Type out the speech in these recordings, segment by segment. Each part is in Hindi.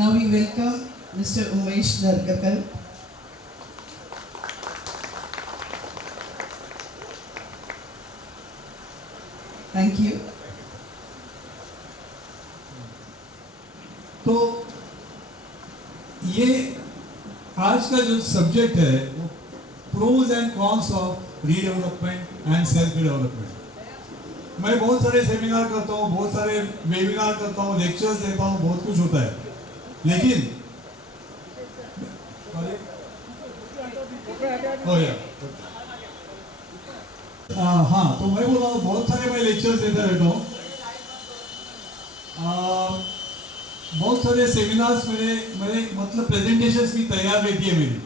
Now we welcome Mr. Umesh Narkakal. Thank you. तो ये आज का जो सब्जेक्ट है वो pros and cons of redevelopment and self development. मैं बहुत सारे सेमिनार करता हूँ, बहुत सारे वेबिनार करता हूँ, लेक्चर्स देता हूँ, बहुत कुछ होता है, लेकिन हाँ, तो मैं बोल रहा हूँ बहुत सारे मैं लेक्चर्स देता रहता हूँ, बहुत सारे सेमिनार्स मेरे मतलब प्रेजेंटेशंस भी तैयार रहती है मेरी,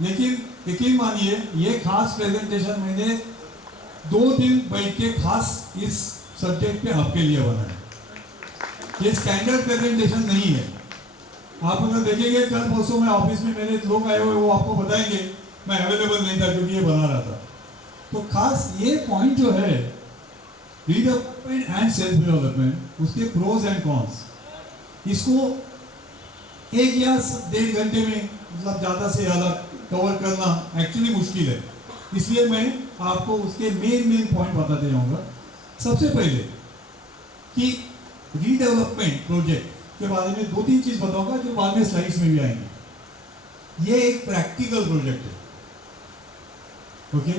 लेकिन यकीन मानिए ये खास प्रेजेंटेशन मैंने 2 दिन बैठ के खास इस सब्जेक्ट पे आपके लिए बना है। ये स्टैंडर्ड प्रेजेंटेशन नहीं है। आप अगर देखेंगे कल परसों में ऑफिस में मेरे लोग आए हुए वो आपको बताएंगे मैं अवेलेबल नहीं था क्योंकि ये बना रहा था। तो खास ये पॉइंट जो है रीडेवलपमेंट एंड सेल्फ डेवलपमेंट, उसके प्रोज एंड कॉन्स, इसको 1 या 1.5 घंटे में मतलब ज़्यादा से ज़्यादा कवर करना एक्चुअली मुश्किल है, इसलिए मैं आपको उसके मेन पॉइंट बताते जाऊंगा। सबसे पहले कि रीडेवलपमेंट प्रोजेक्ट के बारे में 2-3 चीज़ बताऊंगा जो बाद में स्लाइड्स में भी आएंगे। ये एक प्रैक्टिकल प्रोजेक्ट है, ओके।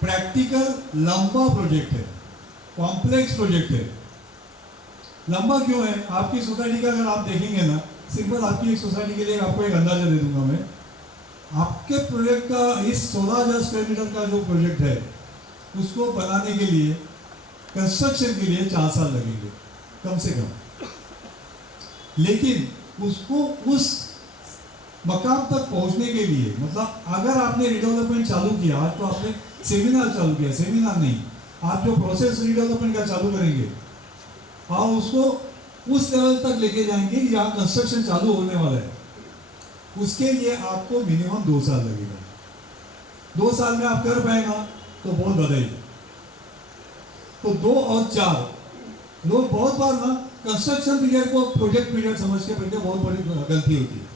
प्रैक्टिकल लंबा प्रोजेक्ट है, कॉम्प्लेक्स प्रोजेक्ट है। लंबा क्यों है? आपकी सोसाइटी का अगर आप देखेंगे ना, सिंपल आपकी एक सोसाइटी के लिए आपको एक अंदाजा दे दूंगा मैं। आपके प्रोजेक्ट का इस 16,000 स्क्वायर मीटर का जो प्रोजेक्ट है उसको बनाने के लिए, कंस्ट्रक्शन के लिए 4 साल लगेंगे कम से कम, लेकिन उसको उस मकाम तक पहुंचने के लिए, मतलब अगर आपने रीडेवलपमेंट चालू किया, आज तो आपने सेमिनार चालू किया, सेमिनार नहीं, आप जो प्रोसेस रीडेवलपमेंट का चालू करेंगे और उसको उस लेवल तक लेके जाएंगे जहाँ कंस्ट्रक्शन चालू होने वाला है, उसके लिए आपको मिनिमम 2 साल लगेगा। 2 साल में आप कर पाएगा तो बहुत बधाई। तो 2 और 4 लोग बहुत बार ना कंस्ट्रक्शन पीरियड को प्रोजेक्ट पीरियड समझ के पढ़ते, बहुत बड़ी गलती होती है।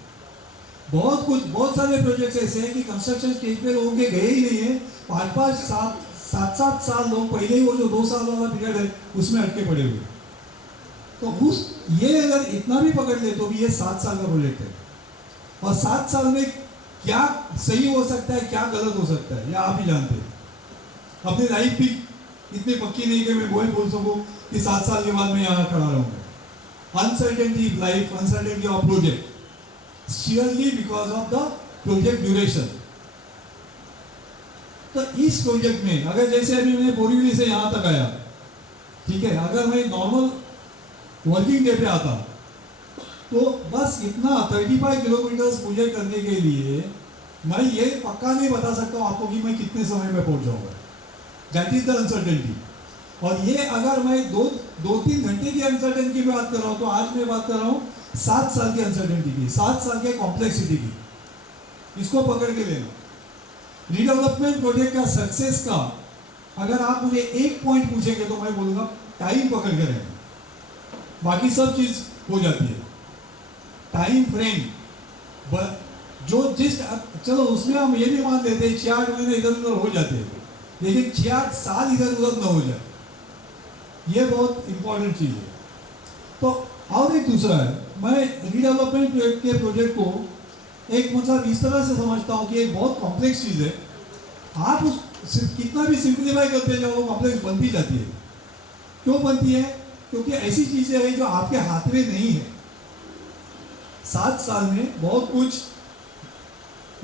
बहुत सारे प्रोजेक्ट्स ऐसे हैं कि कंस्ट्रक्शन स्टेज पे लोगों के गए ही नहीं है, 5-5, 7-7 साल लोग पहले ही वो जो 2 साल वाला पीरियड है उसमें अटके पड़े हुए। तो ये अगर इतना भी पकड़ ले तो भी ये 7 साल का प्रोजेक्ट है, और 7 साल में क्या सही हो सकता है, क्या गलत हो सकता है, ये आप ही जानते हैं। अपनी लाइफ भी इतनी पक्की नहीं कि मैं वही बोल सकूं कि 7 साल के बाद मैं यहाँ खड़ा रहूंगा। Uncertainty of life, uncertainty of project, sheerly because of the project duration। तो इस प्रोजेक्ट में अगर जैसे अभी मैं बोरीवली से यहाँ तक आया, ठीक है, अगर मैं नॉर्मल वर्किंग डे पे आता तो बस इतना 35 किलोमीटर मुझे करने के लिए मैं ये पक्का नहीं बता सकता हूँ आपको कि मैं कितने समय में पहुंच जाऊंगा। That is the uncertainty. और ये अगर मैं 2-3 घंटे की अनसर्टेनिटी की बात कर रहा हूँ, तो आज मैं बात कर रहा हूँ 7 साल की अनसर्टेनिटी की, 7 साल के कॉम्प्लेक्सिटी की। इसको पकड़ के लेना। रीडेवलपमेंट प्रोजेक्ट का सक्सेस का अगर आप मुझे एक पॉइंट पूछेंगे तो मैं बोलूंगा टाइम पकड़ के रहना, बाकी सब चीज हो जाती है। टाइम फ्रेम जो जिस, चलो उसमें हम ये भी मान लेते हैं 6-8 महीने इधर उधर हो जाते हैं, लेकिन 6-8 साल इधर उधर न हो जाए, ये बहुत इंपॉर्टेंट चीज है। तो और एक दूसरा है, मैं रीडेवलपमेंट के प्रोजेक्ट को एक मतलब इस तरह से समझता हूँ कि एक बहुत कॉम्प्लेक्स चीज़ है। आप उस कितना भी सिंप्लीफाई करते जाओ वो कॉम्प्लेक्स बनती जाती है। क्यों बनती है? क्योंकि ऐसी चीज़ें हैं जो आपके हाथ में नहीं है। 7 साल में बहुत कुछ,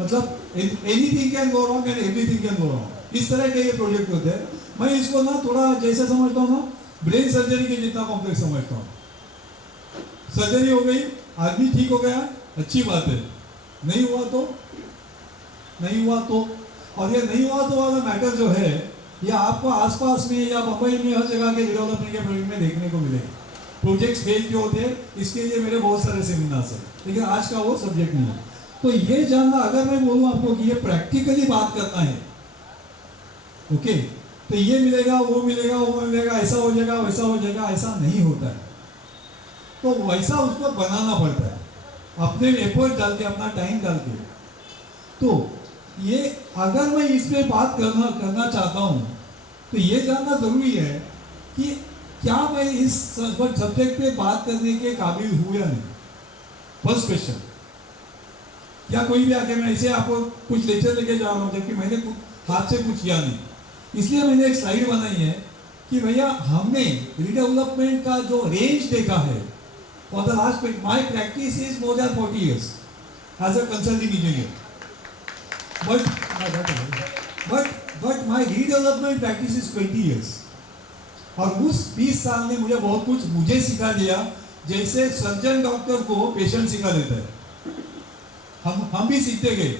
मतलब anything can go wrong and everything can go wrong, इस तरह के ये प्रोजेक्ट होते हैं। मैं इसको ना थोड़ा जैसे समझता हूँ ना, ब्रेन सर्जरी के जितना कॉम्प्लेक्स समझता हूँ। सर्जरी हो गई, आदमी ठीक हो गया, अच्छी बात है, नहीं हुआ तो, और ये नहीं हुआ तो वाला मैटर जो है ये आपको आसपास में या मुंबई में हर जगह के डेवलपमेंट के प्रोजेक्ट में देखने को मिलेगा। प्रोजेक्ट्स फेल क्यों होते हैं, इसके लिए मेरे बहुत सारे सेमिनार्स हैं, लेकिन आज का वो सब्जेक्ट नहीं है। तो ये जानना, अगर मैं बोलूँ आपको कि ये प्रैक्टिकली बात करना है, ओके, तो ये मिलेगा, वो मिलेगा, वो मिलेगा, ऐसा हो जाएगा, वैसा हो जाएगा, ऐसा नहीं होता है। तो वैसा उसको बनाना पड़ता है। अपने एफर्ट डाल के, अपना टाइम डाल के। तो ये अगर मैं इस पे बात करना चाहता हूँ तो ये जानना जरूरी है कि क्या मैं इस सब्जेक्ट पे बात करने के काबिल हूँ या नहीं। First question. या कोई भी आके मैं ऐसे आपको कुछ लेक्चर लेके जा रहा हूँ जबकि मैंने हाथ से कुछ किया नहीं, इसलिए मैंने एक स्लाइड बनाई है कि भैया हमने रीडेवलपमेंट का जो रेंज देखा है for the last, my practice is more than 40 years as a consulting engineer, but my redevelopment practice is 20 years। और उस 20 साल ने मुझे बहुत कुछ मुझे सिखा दिया, जैसे सर्जन डॉक्टर को पेशेंट सिखा देता है। हम भी सीखते गए।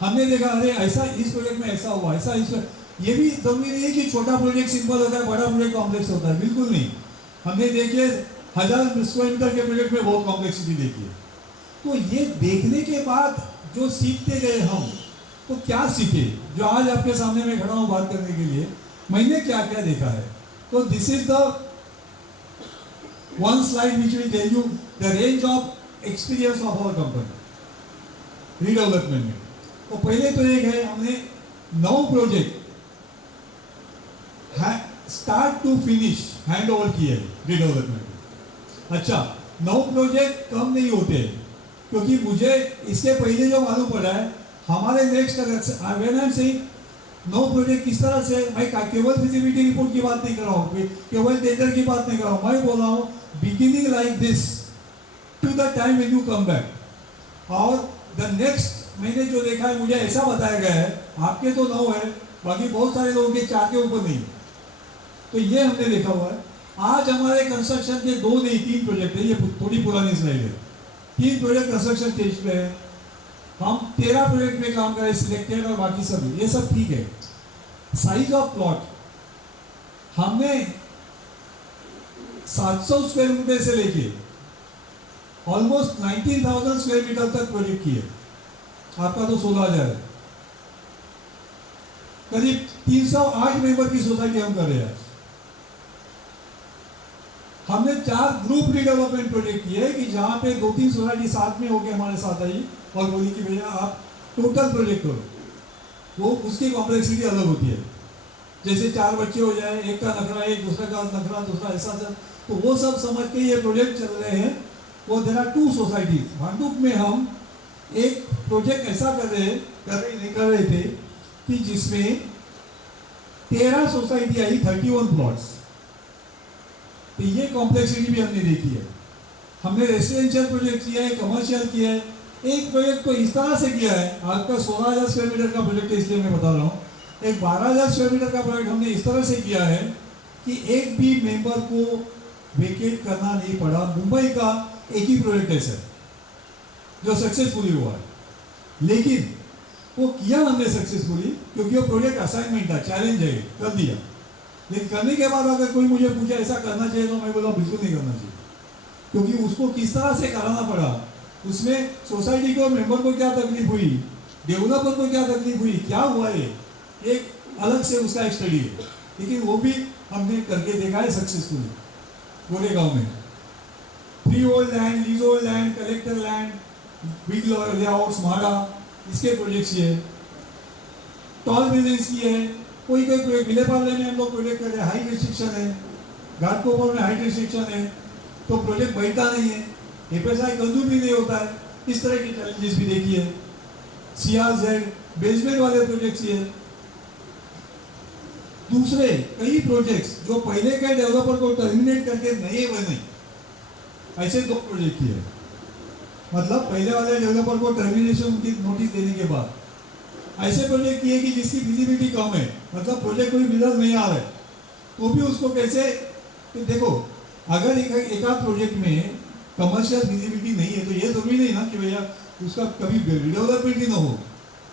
हमने देखा अरे ऐसा इस प्रोजेक्ट में ऐसा हुआ, ऐसा इस ये भी जरूरी नहीं है कि छोटा प्रोजेक्ट सिंपल होता है, बड़ा प्रोजेक्ट कॉम्प्लेक्स होता है, बिल्कुल नहीं। हमने देखिए 1000 स्क्वायर मीटर के प्रोजेक्ट में बहुत कॉम्प्लेक्सिटी देखी है। तो ये देखने के बाद जो सीखते गए हम, तो क्या सीखे जो आज आपके सामने मैं खड़ा हूँ बात करने के लिए, मैंने क्या क्या देखा है। तो this is the one slide which will tell you the range of experience of our company redevelopment में। तो पहले तो एक है, हमने 9 project start to finish hand over किए रीडेवलपमेंट। अच्छा, 9 प्रोजेक्ट कम नहीं होते, क्योंकि मुझे इसके पहले जो मालूम पड़ा है हमारे next when I am saying 9 project किस तरह से, मैं केवल फिजिबिलिटी रिपोर्ट की बात नहीं कर रहा हूँ, केवल टेंडर की बात नहीं कर रहा हूँ, मैं बोल रहा हूँ beginning like this to the time when you come back. और द नेक्स्ट मैंने जो देखा है, मुझे ऐसा बताया गया है, आपके तो 9 है, बाकी बहुत सारे लोगों के 4 के ऊपर नहीं। तो ये हमने देखा हुआ है। आज हमारे कंस्ट्रक्शन के 2 नहीं 3 प्रोजेक्ट है, ये थोड़ी पुरानी स्लाइड है। 3 प्रोजेक्ट कंस्ट्रक्शन स्टेज पे है, हम 13 प्रोजेक्ट में काम करें सिलेक्टेड, और बाकी सब ये सब ठीक है। साइज ऑफ प्लॉट हमने 700 स्क्वायर मीटर से लेके ऑलमोस्ट 19,000 स्क्वायर मीटर तक प्रोजेक्ट किए। आपका तो 16,000 है, करीब 308 मेंबर की सोसाइटी हम कर रहे हैं। हमने 4 ग्रुप रीडेवलपमेंट प्रोजेक्ट किए कि जहां पे 2-3 सोसाइटी साथ में होकर हमारे साथ आई और बोली कि भैया आप टोटल प्रोजेक्ट करो। वो उसकी कॉम्प्लेक्सिटी अलग होती है, जैसे 4 बच्चे हो जाए, एक का नखरा, एक दूसरा का नखरा, दूसरा ऐसा सब, तो वो सब समझ के ये प्रोजेक्ट चल रहे हैं। वो देयर आर 2 सोसाइटीज। भांडुप में हम एक प्रोजेक्ट ऐसा कर रहे थे कि जिसमें 13 सोसाइटी आई, 31 प्लॉट्स। तो ये कॉम्प्लेक्सिटी भी हमने देखी है। हमने रेसिडेंशियल प्रोजेक्ट किया है, कमर्शियल किया है। एक प्रोजेक्ट को इस तरह से किया है, आपका 16,000 स्क्वायर मीटर का प्रोजेक्ट है इसलिए मैं बता रहा हूँ, एक 12,000 स्क्वायर मीटर का प्रोजेक्ट हमने इस तरह से किया है कि एक भी मेंबर को वेकेट करना नहीं पड़ा। मुंबई का एक ही प्रोजेक्ट है सर जो सक्सेसफुली हुआ है, लेकिन वो किया हमने सक्सेसफुली क्योंकि वो प्रोजेक्ट असाइनमेंट था, चैलेंज है, कर दिया। लेकिन करने के बाद अगर कोई मुझे पूछे ऐसा करना चाहिए तो मैं बोला बिल्कुल नहीं करना चाहिए, क्योंकि उसको किस तरह से कराना पड़ा, उसमें सोसाइटी को मेंबर को क्या तकलीफ हुई, डेवलपर को क्या तकलीफ हुई, क्या हुआ, ये एक अलग से उसका एक स्टडी है। लेकिन वो भी हमने करके देखा है सक्सेसफुली। गोरेगांव में free hold land, lease hold land, collector land, big layouts, MHADA, इसके प्रोजेक्ट्स ये टॉल बिल्डिंग्स की है। कोई प्रोजेक्ट विलेपार्ले में हम लोग प्रोजेक्ट कर रहे हैं, हाइट रिस्ट्रिक्शन है, घाटकोपर में हाइट रिस्ट्रिक्शन है, तो प्रोजेक्ट बैठता नहीं है, एफएसआई कंज्यूम भी नहीं होता है। इस तरह की चैलेंजेस भी देखी है। सीआरजेड बेसमेंट वाले प्रोजेक्ट्स ये। दूसरे कई प्रोजेक्ट्स जो पहले के डेवलपर को टर्मिनेट करके नए बने, ऐसे 2 प्रोजेक्ट किए। मतलब पहले वाले डेवलपर को टर्मिनेशन की नोटिस देने के बाद ऐसे प्रोजेक्ट किए कि जिसकी फिजिबिलिटी कम है, मतलब प्रोजेक्ट कोई बिल्डर नहीं आ रहा है, तो भी उसको कैसे, तो देखो अगर एक आध प्रोजेक्ट में कमर्शियल फिजिबिलिटी नहीं है तो ये जरूरी नहीं ना कि भैया उसका कभी डेवलपमेंट ही ना हो,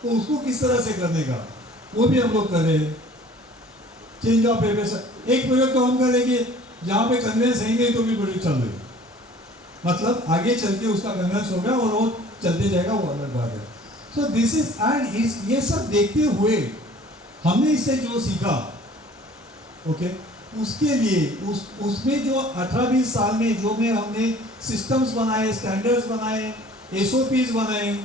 तो उसको किस तरह से करने का वो भी हम लोग कर रहे हैं। चेंज ऑफ एफएसआई, एक प्रोजेक्ट तो हम कर रहे कि जहाँ पे कन्वेंस है ही नहीं तो भी प्रोजेक्ट चल रही है, मतलब आगे चल के उसका कन्वेंस हो गया और वो चलते जाएगा, वो अलग बात है। सो दिस इज एंड ये सब देखते हुए हमने इससे जो सीखा, ओके, उसके लिए उसमें जो 18-20 साल में जो में हमने सिस्टम्स बनाए, स्टैंडर्ड्स बनाए, SOPs बनाए,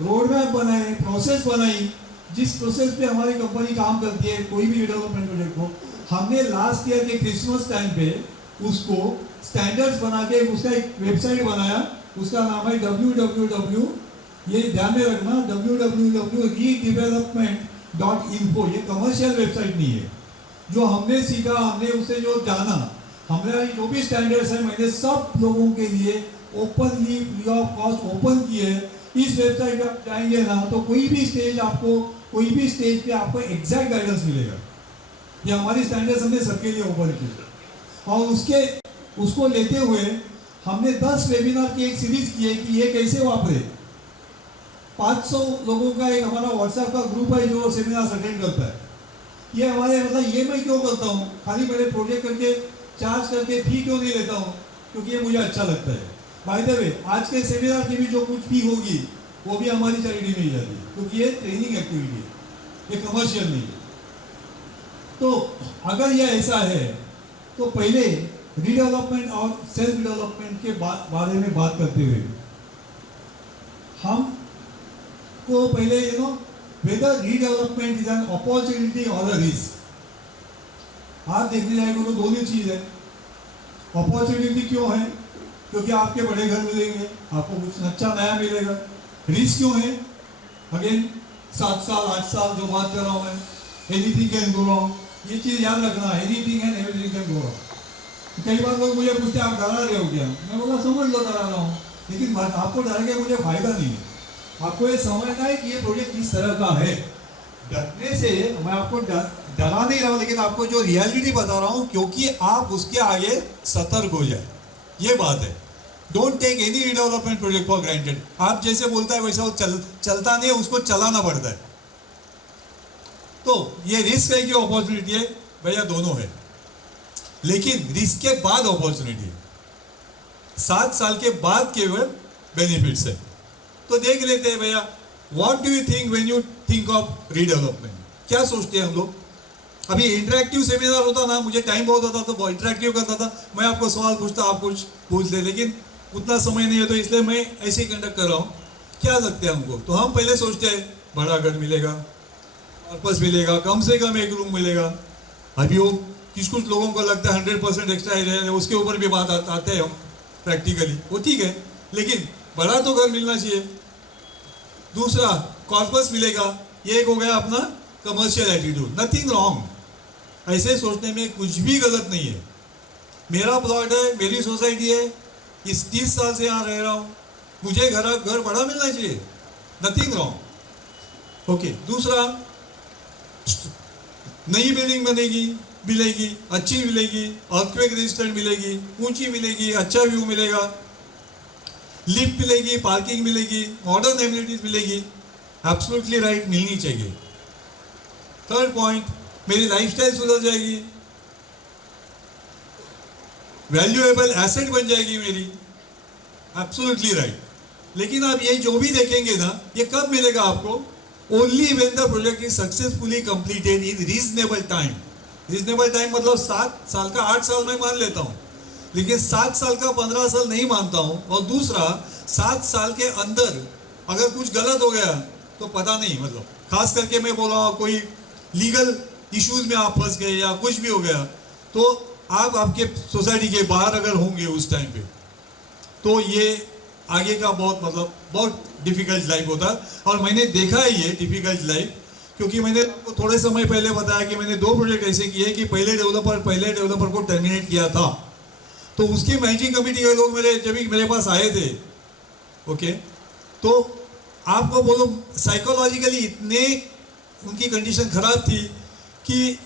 रोड मैप बनाए, प्रोसेस बनाई। जिस प्रोसेस पे हमारी कंपनी काम करती है कोई भी डेवलपमेंट प्रोजेक्ट को, हमने लास्ट ईयर के क्रिसमस टाइम पे उसको स्टैंडर्ड्स बना के उसका एक वेबसाइट बनाया। उसका नाम है www, ये ध्यान में रखना, www.redevelopment.info। ये कमर्शियल वेबसाइट नहीं है। जो हमने सीखा, हमने उससे जो जाना, हमारे जो भी स्टैंडर्ड्स हैं मैंने सब लोगों के लिए openly free of cost open किए हैं। इस वेबसाइट पे आप जाएंगे ना तो कोई भी स्टेज पे आपको एग्जैक्ट गाइडेंस मिलेगा। ये हमारी स्टैंडर्ड्स हमने सबके लिए ओपन की, और उसको लेते हुए हमने 10 वेबिनार की एक सीरीज की है कि ये कैसे वापरे। 500 लोगों का एक हमारा व्हाट्सएप का ग्रुप है जो सेमिनार अटेंड करता है। ये हमारे मतलब ये मैं क्यों करता हूँ, खाली मेरे प्रोजेक्ट करके चार्ज करके फी क्यों नहीं लेता हूँ, क्योंकि ये मुझे अच्छा लगता है। बाय द वे, आज के सेमिनार की भी जो कुछ फी होगी वो भी हमारी चैरिटी में ही जाती है, क्योंकि ये ट्रेनिंग एक्टिविटी है, ये कमर्शियल नहीं है। तो अगर ये ऐसा है तो पहले रीडेवलपमेंट और सेल्फ डेवलपमेंट के बारे में बात करते हुए हम को पहले whether redevelopment is an opportunity और अ रिस्क। आप देखने जाएंगे तो दोनों चीज है। अपॉर्चुनिटी क्यों है? क्योंकि आपके बड़े घर मिलेंगे, आपको कुछ अच्छा नया मिलेगा। रिस्क क्यों है? अगेन 7 साल 8 साल जो बात कर रहा हूं मैं, एनीथिंग कैन गो रॉन्ग, ये चीज याद रखना, anything and everything can go wrong. कई बार लोग मुझे पूछते हैं आप डरा रहे हो क्या? मैं बोला समझ लो डरा रहा हूँ, लेकिन आपको डर के मुझे फायदा नहीं है। आपको ये समझना है कि ये प्रोजेक्ट किस तरह का है। डरने से मैं आपको डरा नहीं रहा हूँ, लेकिन आपको जो रियलिटी बता रहा हूँ, क्योंकि आप उसके आगे सतर्क हो जाए, ये बात है। Don't take any redevelopment project for granted. आप जैसे बोलता है वैसा वो चलता नहीं है, उसको चलाना पड़ता है। तो ये रिस्क है कि अपॉर्चुनिटी है, भैया दोनों है। लेकिन रिस्क के बाद अपॉर्चुनिटी है, 7 साल के बाद केवल बेनिफिट्स है। तो देख लेते हैं भैया, what do you think when you think of redevelopment? क्या सोचते हैं हम लोग? अभी इंटरेक्टिव सेमिनार होता ना, मुझे टाइम बहुत होता तो इंटरेक्टिव करता था, मैं आपको सवाल पूछता, आप कुछ पूछ ले, लेकिन उतना समय नहीं है तो इसलिए मैं ऐसे ही कंडक्ट कर रहा हूँ। क्या लगता है हमको? तो हम पहले सोचते हैं बड़ा घर मिलेगा, पर्पस मिलेगा, कम से कम एक रूम मिलेगा। अभी वो कुछ लोगों को लगता है 100% एक्स्ट्रा है, उसके ऊपर भी बात आते हैं हम प्रैक्टिकली, वो ठीक है, लेकिन बड़ा तो घर मिलना चाहिए। दूसरा कॉर्पस मिलेगा, ये एक हो गया अपना कमर्शियल एटीट्यूड। नथिंग रॉन्ग, ऐसे सोचने में कुछ भी गलत नहीं है। मेरा प्लॉट है, मेरी सोसाइटी है, इस 30 साल से यहाँ रह रहा हूँ, मुझे घर बड़ा मिलना चाहिए, नथिंग रॉन्ग। ओके, दूसरा नई बिल्डिंग मिलेगी, अच्छी मिलेगी, अर्थक्वेक रेजिस्टेंट मिलेगी, ऊंची मिलेगी, अच्छा व्यू मिलेगा, लिफ्ट मिलेगी, पार्किंग मिलेगी, मॉडर्न एमिनिटीज मिलेगी। एब्सोल्युटली राइट, मिलनी चाहिए। थर्ड पॉइंट, मेरी लाइफस्टाइल सुधर जाएगी, वैल्यूएबल एसेट बन जाएगी मेरी। Absolutely right. लेकिन आप ये जो भी देखेंगे ना, ये कब मिलेगा आपको? Only when the project is successfully completed in reasonable time. Reasonable time मतलब 7 साल का 8 साल में मान लेता हूँ, लेकिन 7 साल का 15 साल नहीं मानता हूँ। और दूसरा, 7 साल के अंदर अगर कुछ गलत हो गया तो पता नहीं, मतलब खास करके मैं बोल रहा हूँ कोई लीगल इश्यूज में आप फंस गए या कुछ भी हो गया, तो आप आपके सोसाइटी के बाहर अगर होंगे उस टाइम पे, तो ये आगे का बहुत डिफिकल्ट लाइफ होता है। और मैंने देखा है ये डिफिकल्ट लाइफ, क्योंकि मैंने आपको थोड़े समय पहले बताया कि मैंने 2 प्रोजेक्ट ऐसे किए कि पहले डेवलपर को टर्मिनेट किया था। तो उसकी मैनेजिंग कमेटी के लोग जब मेरे पास आए थे, ओके, तो आपको बोलो साइकोलॉजिकली इतने उनकी कंडीशन खराब थी कि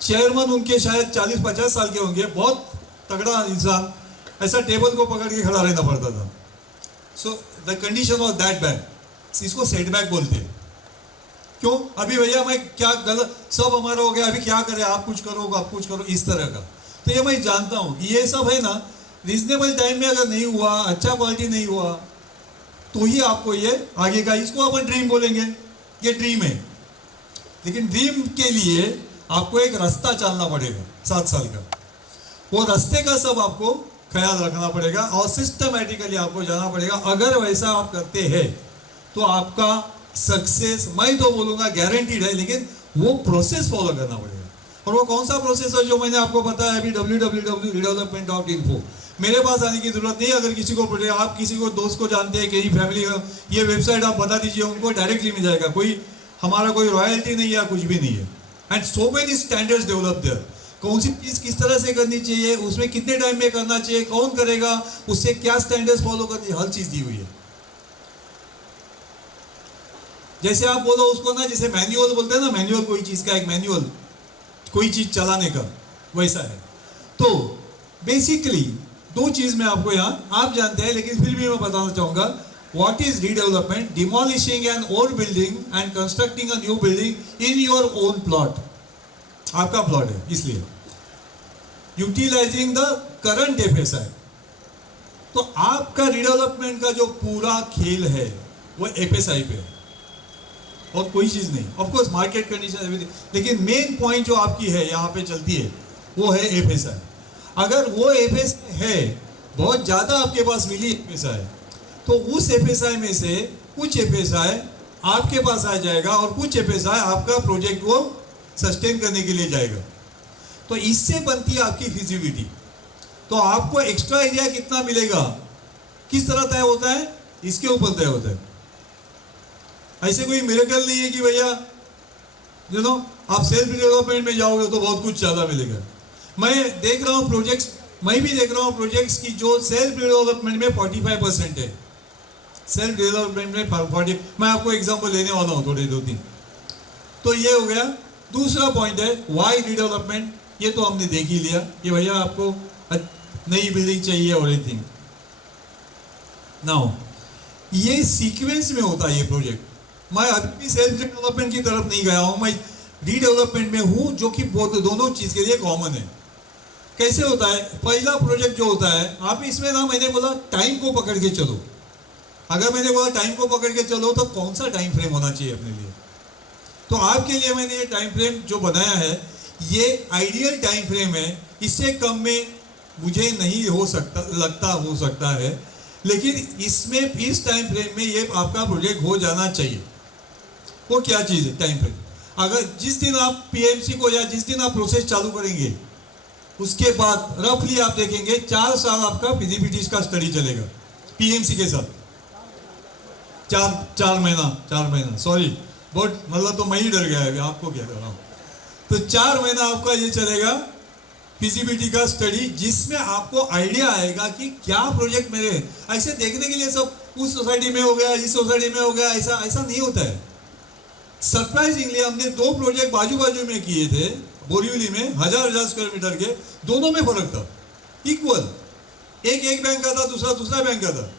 चेयरमैन उनके शायद 40-50 साल के होंगे, बहुत तगड़ा इंसान, ऐसा टेबल को पकड़ के खड़ा रहना पड़ता था। So the condition was that bad. इसको सेटबैक बोलते हैं। क्यों? अभी भैया मैं क्या गलत, सब हमारा हो गया, अभी क्या करें, आप कुछ करो, इस तरह का। तो ये मैं जानता हूँ कि ये सब है ना, रीजनेबल टाइम में अगर नहीं हुआ, अच्छा क्वालिटी नहीं हुआ, तो ही आपको ये आगे का, इसको अपन ड्रीम बोलेंगे, ये ड्रीम है। लेकिन ड्रीम के लिए आपको एक रास्ता चलना पड़ेगा 7 साल का। वो रास्ते का सब आपको ख्याल रखना पड़ेगा और सिस्टमैटिकली आपको जाना पड़ेगा। अगर वैसा आप करते हैं तो आपका सक्सेस, मैं तो बोलूँगा गारंटीड है, लेकिन वो प्रोसेस फॉलो करना पड़ेगा। और वो कौन सा प्रोसेस है जो मैंने आपको बताया अभी, www.redevelopment.info। मेरे पास आने की जरूरत नहीं है। अगर किसी को प्रोजेक्ट, आप किसी को दोस्त को जानते हैं, कहीं फैमिली, ये वेबसाइट आप बता दीजिए, उनको डायरेक्टली मिल जाएगा। कोई हमारा कोई रॉयल्टी नहीं है या कुछ भी नहीं है। And so many standards develop their. कौन सी चीज़ किस तरह से करनी चाहिए, उसमें कितने टाइम में करना चाहिए, कौन करेगा, उससे क्या स्टैंडर्ड्स फॉलो करनी है, हर चीज़ दी हुई है। जैसे आप बोलो उसको ना, जैसे मैनुअल बोलते हैं ना, मैनुअल कोई चीज़ का एक मैनुअल, कोई चीज़ चलाने का, वैसा है। तो बेसिकली दो चीज़ मैं आपको यहाँ, आप जानते हैं लेकिन फिर भी मैं बताना चाहूँगा। What is redevelopment? Demolishing an old building and constructing a new building in your own plot. आपका प्लॉट है इसलिए। Utilizing the current FSI. तो आपका रिडेवलपमेंट का जो पूरा खेल है वो FSI पे है और कोई चीज नहीं। Of course market condition everything, लेकिन मेन पॉइंट जो आपकी है यहाँ पे चलती है वो है FSI। अगर वो FSI है, बहुत ज्यादा आपके पास मिली FSI, तो उस FSI में से कुछ FSI आपके पास आ जाएगा और कुछ FSI आपका प्रोजेक्ट को सस्टेन करने के लिए जाएगा। तो इससे बनती है आपकी फिजिबिलिटी। तो आपको एक्स्ट्रा एरिया कितना मिलेगा, किस तरह तय होता है, इसके ऊपर तय होता है। ऐसे कोई मिरेकल नहीं है कि भैया आप सेल्फ डेवलपमेंट में जाओगे तो बहुत कुछ ज़्यादा मिलेगा। मैं देख रहा हूँ प्रोजेक्ट्स, मैं भी देख रहा हूँ प्रोजेक्ट्स की जो सेल्फ डेवलपमेंट में 45% है। सेल्फ डेवलपमेंट में 40, मैं आपको एग्जांपल लेने वाला हूँ थोड़े 2-3। तो ये हो गया। दूसरा पॉइंट है वाई रिडेवलपमेंट। ये तो हमने देख ही लिया कि भैया आपको नई बिल्डिंग चाहिए और एनीथिंग। नाउ ये सीक्वेंस में होता है ये प्रोजेक्ट। मैं अभी भी सेल्फ डेवलपमेंट की तरफ नहीं गया हूँ, मैं रीडेवलपमेंट में हूँ, जो कि दोनों चीज़ के लिए कॉमन है। कैसे होता है, पहला प्रोजेक्ट जो होता है, आप इसमें ना, मैंने बोला टाइम को पकड़ के चलो। अगर मैंने बोला टाइम को पकड़ के चलो तो कौन सा टाइम फ्रेम होना चाहिए अपने लिए। तो आपके लिए मैंने ये टाइम फ्रेम जो बनाया है ये आइडियल टाइम फ्रेम है। इससे कम में मुझे नहीं हो सकता है, लेकिन इसमें इस टाइम फ्रेम में ये आपका प्रोजेक्ट हो जाना चाहिए। वो क्या चीज़ है टाइम फ्रेम? अगर जिस दिन आप पीएमसी को या जिस दिन आप प्रोसेस चालू करेंगे उसके बाद रफली आप देखेंगे 4 साल आपका फिजिबिलिटी का स्टडी चलेगा पीएमसी के साथ। चार महीना सॉरी, बहुत मतलब तो मैं ही डर गया है, आपको क्या कर रहा हूँ। तो 4 महीना आपका ये चलेगा फिजिबिलिटी का स्टडी, जिसमें आपको आइडिया आएगा कि क्या प्रोजेक्ट मेरे, ऐसे देखने के लिए सब उस सोसाइटी में हो गया, इस सोसाइटी में हो गया, ऐसा नहीं होता है। सरप्राइजिंगली हमने 2 प्रोजेक्ट बाजू बाजू में किए थे बोरीवली में, 1000 स्क्वायर मीटर के, दोनों में फर्क था इक्वल। एक बैंक का था, दूसरा बैंक का था,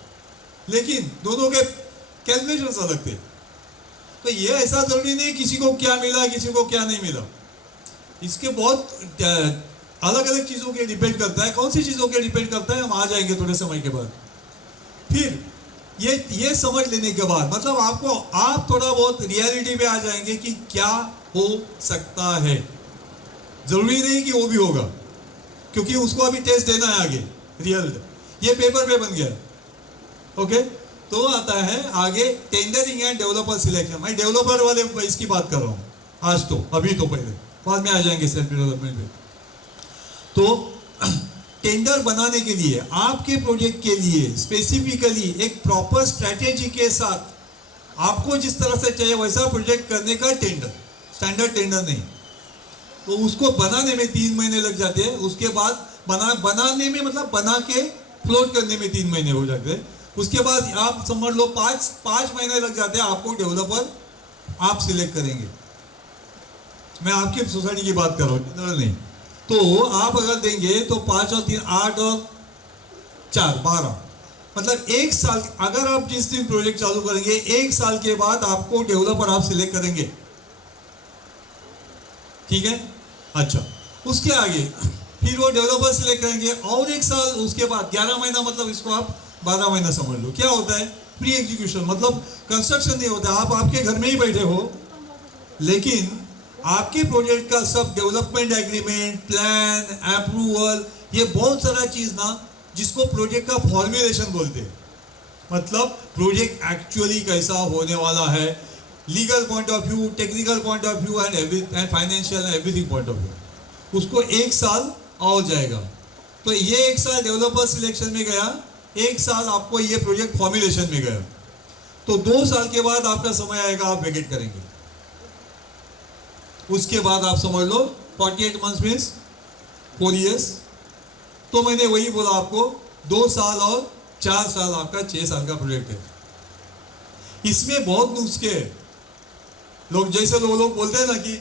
लेकिन दोनों के कैलकुलेशंस अलग थे। तो ये ऐसा जरूरी नहीं किसी को क्या मिला किसी को क्या नहीं मिला, इसके बहुत अलग अलग चीज़ों के डिपेंड करता है। कौन सी चीज़ों के डिपेंड करता है हम आ जाएंगे थोड़े समय के बाद। फिर ये समझ लेने के बाद मतलब आप थोड़ा बहुत रियलिटी पे आ जाएंगे कि क्या हो सकता है। जरूरी नहीं कि वो भी होगा, क्योंकि उसको अभी टेस्ट देना है आगे रियल। ये पेपर पे बन गया, ओके। तो आता है आगे टेंडरिंग एंड डेवलपर सिलेक्शन। मैं डेवलपर वाले इसकी बात कर रहा हूँ आज, तो अभी तो पहले, बाद में आ जाएंगे सेल्फ डेवलपमेंट पे। तो टेंडर बनाने के लिए आपके प्रोजेक्ट के लिए स्पेसिफिकली एक प्रॉपर स्ट्रैटेजी के साथ आपको जिस तरह से चाहिए वैसा प्रोजेक्ट करने का टेंडर, स्टैंडर्ड टेंडर नहीं। तो उसको बनाने में 3 महीने लग जाते हैं। उसके बाद बनाने में मतलब बना के फ्लोट करने में 3 महीने हो जाते हैं। उसके बाद आप समझ लो 5 महीने लग जाते हैं आपको डेवलपर आप सिलेक्ट करेंगे। मैं आपकी सोसाइटी की बात कर रहा हूँ, जनरल नहीं। तो आप अगर देंगे तो 5 और 3 8 और 4 12, मतलब 1 साल। अगर आप जिस दिन प्रोजेक्ट चालू करेंगे 1 साल के बाद आपको डेवलपर आप सिलेक्ट करेंगे, ठीक है। अच्छा, उसके आगे फिर वो डेवलपर सिलेक्ट करेंगे और 1 साल, उसके बाद 11 महीना, मतलब इसको आप 12 महीना समझ लो। क्या होता है प्री एग्जीक्यूशन, मतलब कंस्ट्रक्शन नहीं होता, आप आपके घर में ही बैठे हो, लेकिन आपके प्रोजेक्ट का सब डेवलपमेंट एग्रीमेंट, प्लान, अप्रूवल, ये बहुत सारा चीज ना जिसको प्रोजेक्ट का फॉर्मुलेशन बोलते हैं, मतलब प्रोजेक्ट एक्चुअली कैसा होने वाला है, legal point of view, technical point of view and financial and everything point of view, उसको 1 साल और जाएगा। तो ये 1 साल डेवलपर सिलेक्शन में गया, 1 साल आपको ये प्रोजेक्ट फॉर्मुलेशन में गया, तो 2 साल के बाद आपका समय आएगा, आप वेकेट करेंगे। उसके बाद आप समझ लो 48 मंथ्स मीन्स 4 years। तो मैंने वही बोला आपको, 2 साल और 4 साल आपका 6 साल का प्रोजेक्ट है। इसमें बहुत नुस्खे हैं। लोग जैसे लोग बोलते हैं ना कि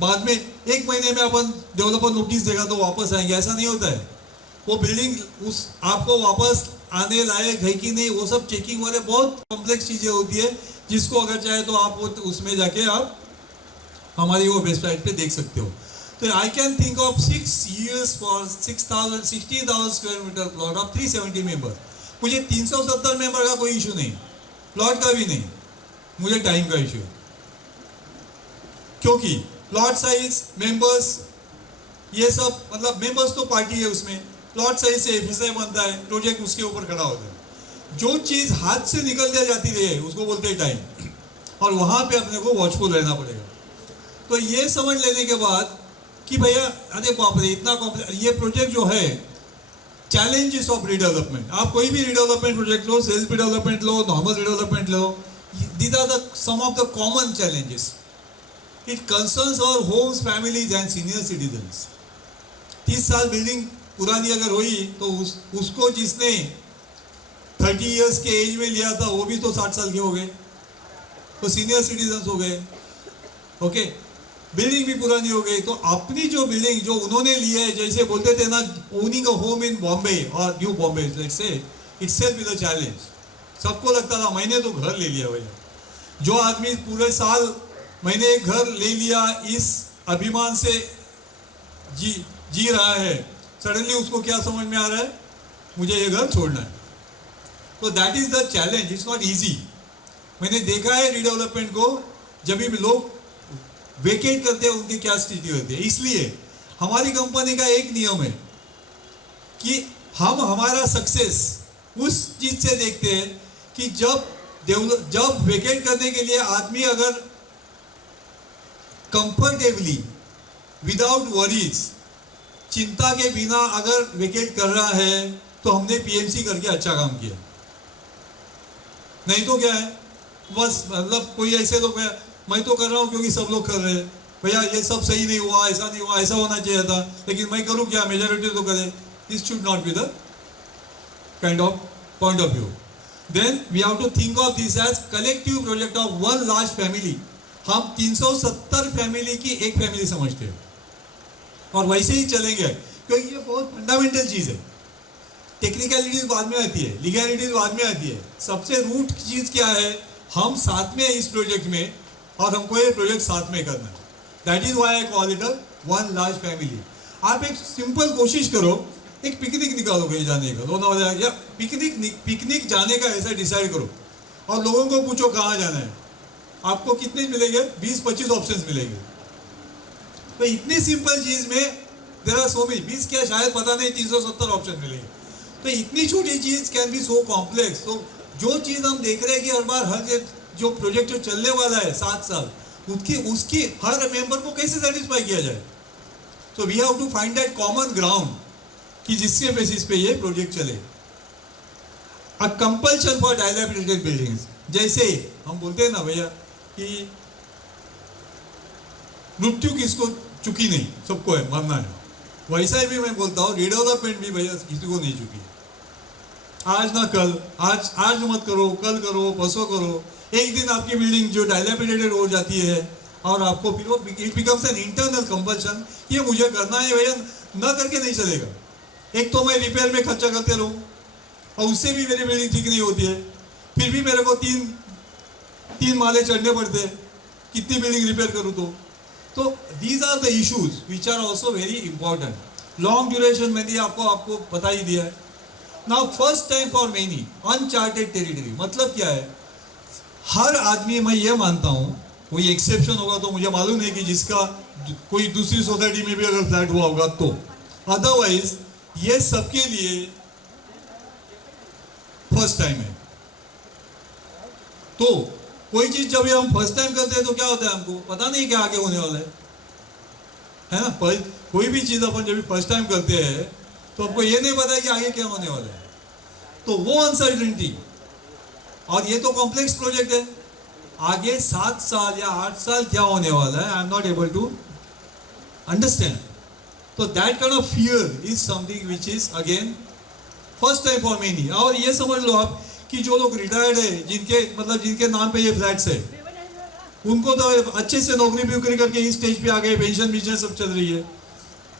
बाद में 1 महीने में अपन डेवलपर नोटिस देगा तो वापस आएंगे, ऐसा नहीं होता है। वो बिल्डिंग उस आपको वापस आने लायक है कि नहीं, वो सब चेकिंग वाले बहुत कॉम्प्लेक्स चीजें होती है, जिसको अगर चाहे तो आप उसमें जाके आप हमारी वो वेबसाइट पे देख सकते हो। तो I can think of 6 years for 16,000 square meter plot of 370 member. मुझे 370 मेंबर का कोई इशू नहीं, प्लॉट का भी नहीं, मुझे टाइम का इशू है, क्योंकि प्लॉट साइज, मेंबर्स, ये सब, मतलब मेंबर्स तो पार्टी है उसमें, प्लॉट साइज से एफएसआई बनता है, प्रोजेक्ट उसके ऊपर खड़ा होता है। जो चीज हाथ से निकल जाती रहे उसको बोलते हैं टाइम, और वहां पे अपने को वॉचफुल रहना पड़ेगा। तो ये समझ लेने के बाद कि भैया अरे बाप रे इतना कॉम्प्लेक्स, ये प्रोजेक्ट जो है चैलेंजेस ऑफ रीडेवलपमेंट, आप कोई भी रीडेवलपमेंट प्रोजेक्ट लो, सेल्फ डेवलपमेंट लो, नॉर्मल रीडेवलपमेंट लो, these are the some of the common challenges. It concerns our homes, families and senior citizens. 30 साल बिल्डिंग पुरानी अगर हुई तो उसको जिसने 30 years के एज में लिया था वो भी तो 60 साल के हो गए, तो सीनियर सिटीजन्स हो गए। ओके, बिल्डिंग भी पुरानी हो गई, तो अपनी जो बिल्डिंग जो उन्होंने ली है, जैसे बोलते थे ना, owning a home in Bombay और new Bombay, let's say itself is a challenge. सबको लगता था मैंने तो घर ले लिया भैया। जो आदमी पूरे साल मैंने एक घर ले लिया इस अभिमान से जी रहा है, सडनली उसको क्या समझ में आ रहा है, मुझे ये घर छोड़ना है। तो that is the challenge, it's not easy. मैंने देखा है रीडेवलपमेंट को, जब भी लोग वेकेट करते हैं उनकी क्या स्थिति होती है। इसलिए हमारी कंपनी का एक नियम है कि हम हमारा सक्सेस उस चीज से देखते हैं कि जब वेकेट करने के लिए आदमी अगर कंफर्टेबली विदाउट वरीज, चिंता के बिना अगर वेकेट कर रहा है, तो हमने पीएमसी करके अच्छा काम किया। नहीं तो क्या है, बस मतलब कोई ऐसे लोग, मैं तो कर रहा हूं क्योंकि सब लोग कर रहे हैं, भैया ये सब सही नहीं हुआ, ऐसा नहीं हुआ, ऐसा होना चाहिए था, लेकिन मैं करूं क्या, मेजॉरिटी तो करे। This should not be the kind of point of view. Then we have to think of this as collective project of one large family. हम 370 फैमिली की एक फैमिली समझते हैं, और वैसे ही चलेंगे, क्योंकि ये बहुत फंडामेंटल चीज है। टेक्निकलिटीज बाद में आती है, लीगलिटीज बाद में आती है, सबसे रूट चीज क्या है, हम साथ में इस प्रोजेक्ट में, और हमको ये प्रोजेक्ट साथ में करना है। That is why I call it a one large family. आप एक सिंपल कोशिश करो, एक पिकनिक निकालो कहीं जाने का, लोनावाला या पिकनिक जाने का ऐसा डिसाइड करो, और लोगों को पूछो कहाँ जाना है, आपको कितने मिलेंगे, 20-25 ऑप्शंस मिलेंगे। तो इतनी सिंपल चीज में देयर आर सो मेनी, 20 क्या शायद पता नहीं 370 ऑप्शन मिलेंगे। तो इतनी छोटी चीज कैन बी सो कॉम्प्लेक्स। तो जो चीज हम देख रहे हैं कि हर बार हर जो प्रोजेक्ट जो चलने वाला है 7 साल, उसकी हर मेंबर को कैसे सेटिस्फाई किया जाए। So we have to find that common ground कि जिसके बेसिस पे ये प्रोजेक्ट चले। A compulsion for dilapidated buildings, जैसे हम बोलते हैं ना भैया कि मृत्यु किसको चुकी नहीं, सबको है, मरना है, वैसा ही भी मैं बोलता हूँ रीडेवलपमेंट भी भैया किसी को नहीं चुकी। आज ना कल, आज मत करो, कल करो, परसों करो, एक दिन आपकी बिल्डिंग जो डायलैपिडेटेड हो जाती है, और आपको फिर वो it becomes an internal compulsion, ये मुझे करना है भैया, न करके नहीं चलेगा। एक तो मैं रिपेयर में खर्चा करते रहूँ, और उससे भी मेरी बिल्डिंग ठीक नहीं होती है, फिर भी मेरे को तीन माले चढ़ने पड़ते हैं, कितनी बिल्डिंग रिपेयर करूँ तो these are the issues which are also very important. Long duration मैंने आपको बता ही दिया है। Now first time for many uncharted territory, मतलब क्या है, हर आदमी, मैं ये मानता हूँ, कोई एक्सेप्शन होगा तो मुझे मालूम नहीं कि जिसका कोई दूसरी सोसाइटी में भी अगर फ्लैट हुआ होगा तो, अदरवाइज ये सबके लिए फर्स्ट टाइम है। तो कोई चीज जब हम फर्स्ट टाइम करते हैं तो क्या होता है, हमको पता नहीं क्या आगे होने वाला है ना। कोई भी चीज अपन जब फर्स्ट टाइम करते हैं तो हमको ये नहीं पता है कि आगे क्या होने वाला है, तो वो अनसर्टेनिटी। और ये तो कॉम्प्लेक्स प्रोजेक्ट है, आगे 7 साल या 8 साल क्या होने वाला है, I am not able to understand. तो that kind of fear is something which is again first time for many. और ये समझ लो आप कि जो लोग रिटायर्ड है, जिनके नाम पे ये फ्लैट्स है, उनको तो अच्छे से नौकरी भी करके इस स्टेज पे आ गए, पेंशन बिजनेस सब चल रही है,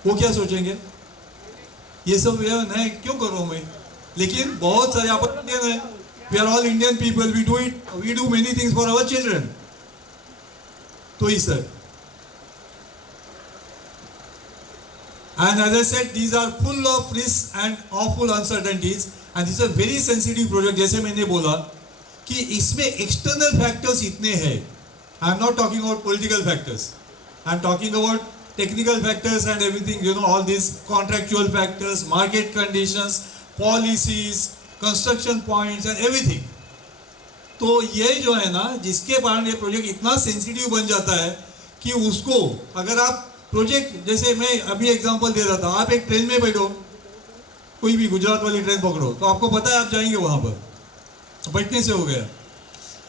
वो क्या सोचेंगे ये सब मैं क्यों कर रहा हूँ मैं। लेकिन बहुत सारे आप इंडियन है, we are all Indian people, we do many things for our children. तो इस sir and as I said, these are full of risks and awful uncertainties and this is a very sensitive project। जैसे मैंने बोला कि इसमें external factors इतने हैं, I am not talking about political factors, I am talking about technical factors and everything, you know, all these contractual factors, market conditions, policies, construction points and everything। तो ये जो है ना, जिसके कारण ये प्रोजेक्ट इतना सेंसिटिव बन जाता है कि उसको अगर आप प्रोजेक्ट, जैसे मैं अभी एग्जांपल दे रहा था, आप एक ट्रेन में बैठो, कोई भी गुजरात वाली ट्रेन पकड़ो, तो आपको पता है आप जाएंगे वहां पर, बैठने से हो गया।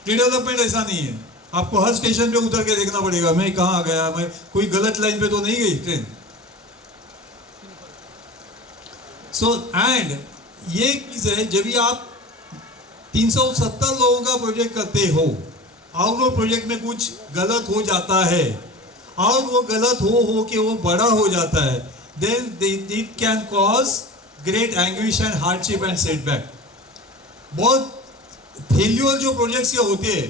रिडेवलपमेंट ऐसा नहीं है, आपको हर स्टेशन पे उतर के देखना पड़ेगा मैं कहाँ गया, मैं कोई गलत लाइन पे तो नहीं गई ट्रेन। सो एंड ये चीज है, जब भी आप 370 लोगों का प्रोजेक्ट करते हो और वो प्रोजेक्ट में कुछ गलत हो जाता है और वो गलत हो के वो बड़ा हो जाता है, then it can cause great anguish and hardship and setback। बहुत फेल्यूर जो प्रोजेक्ट्स ये होते हैं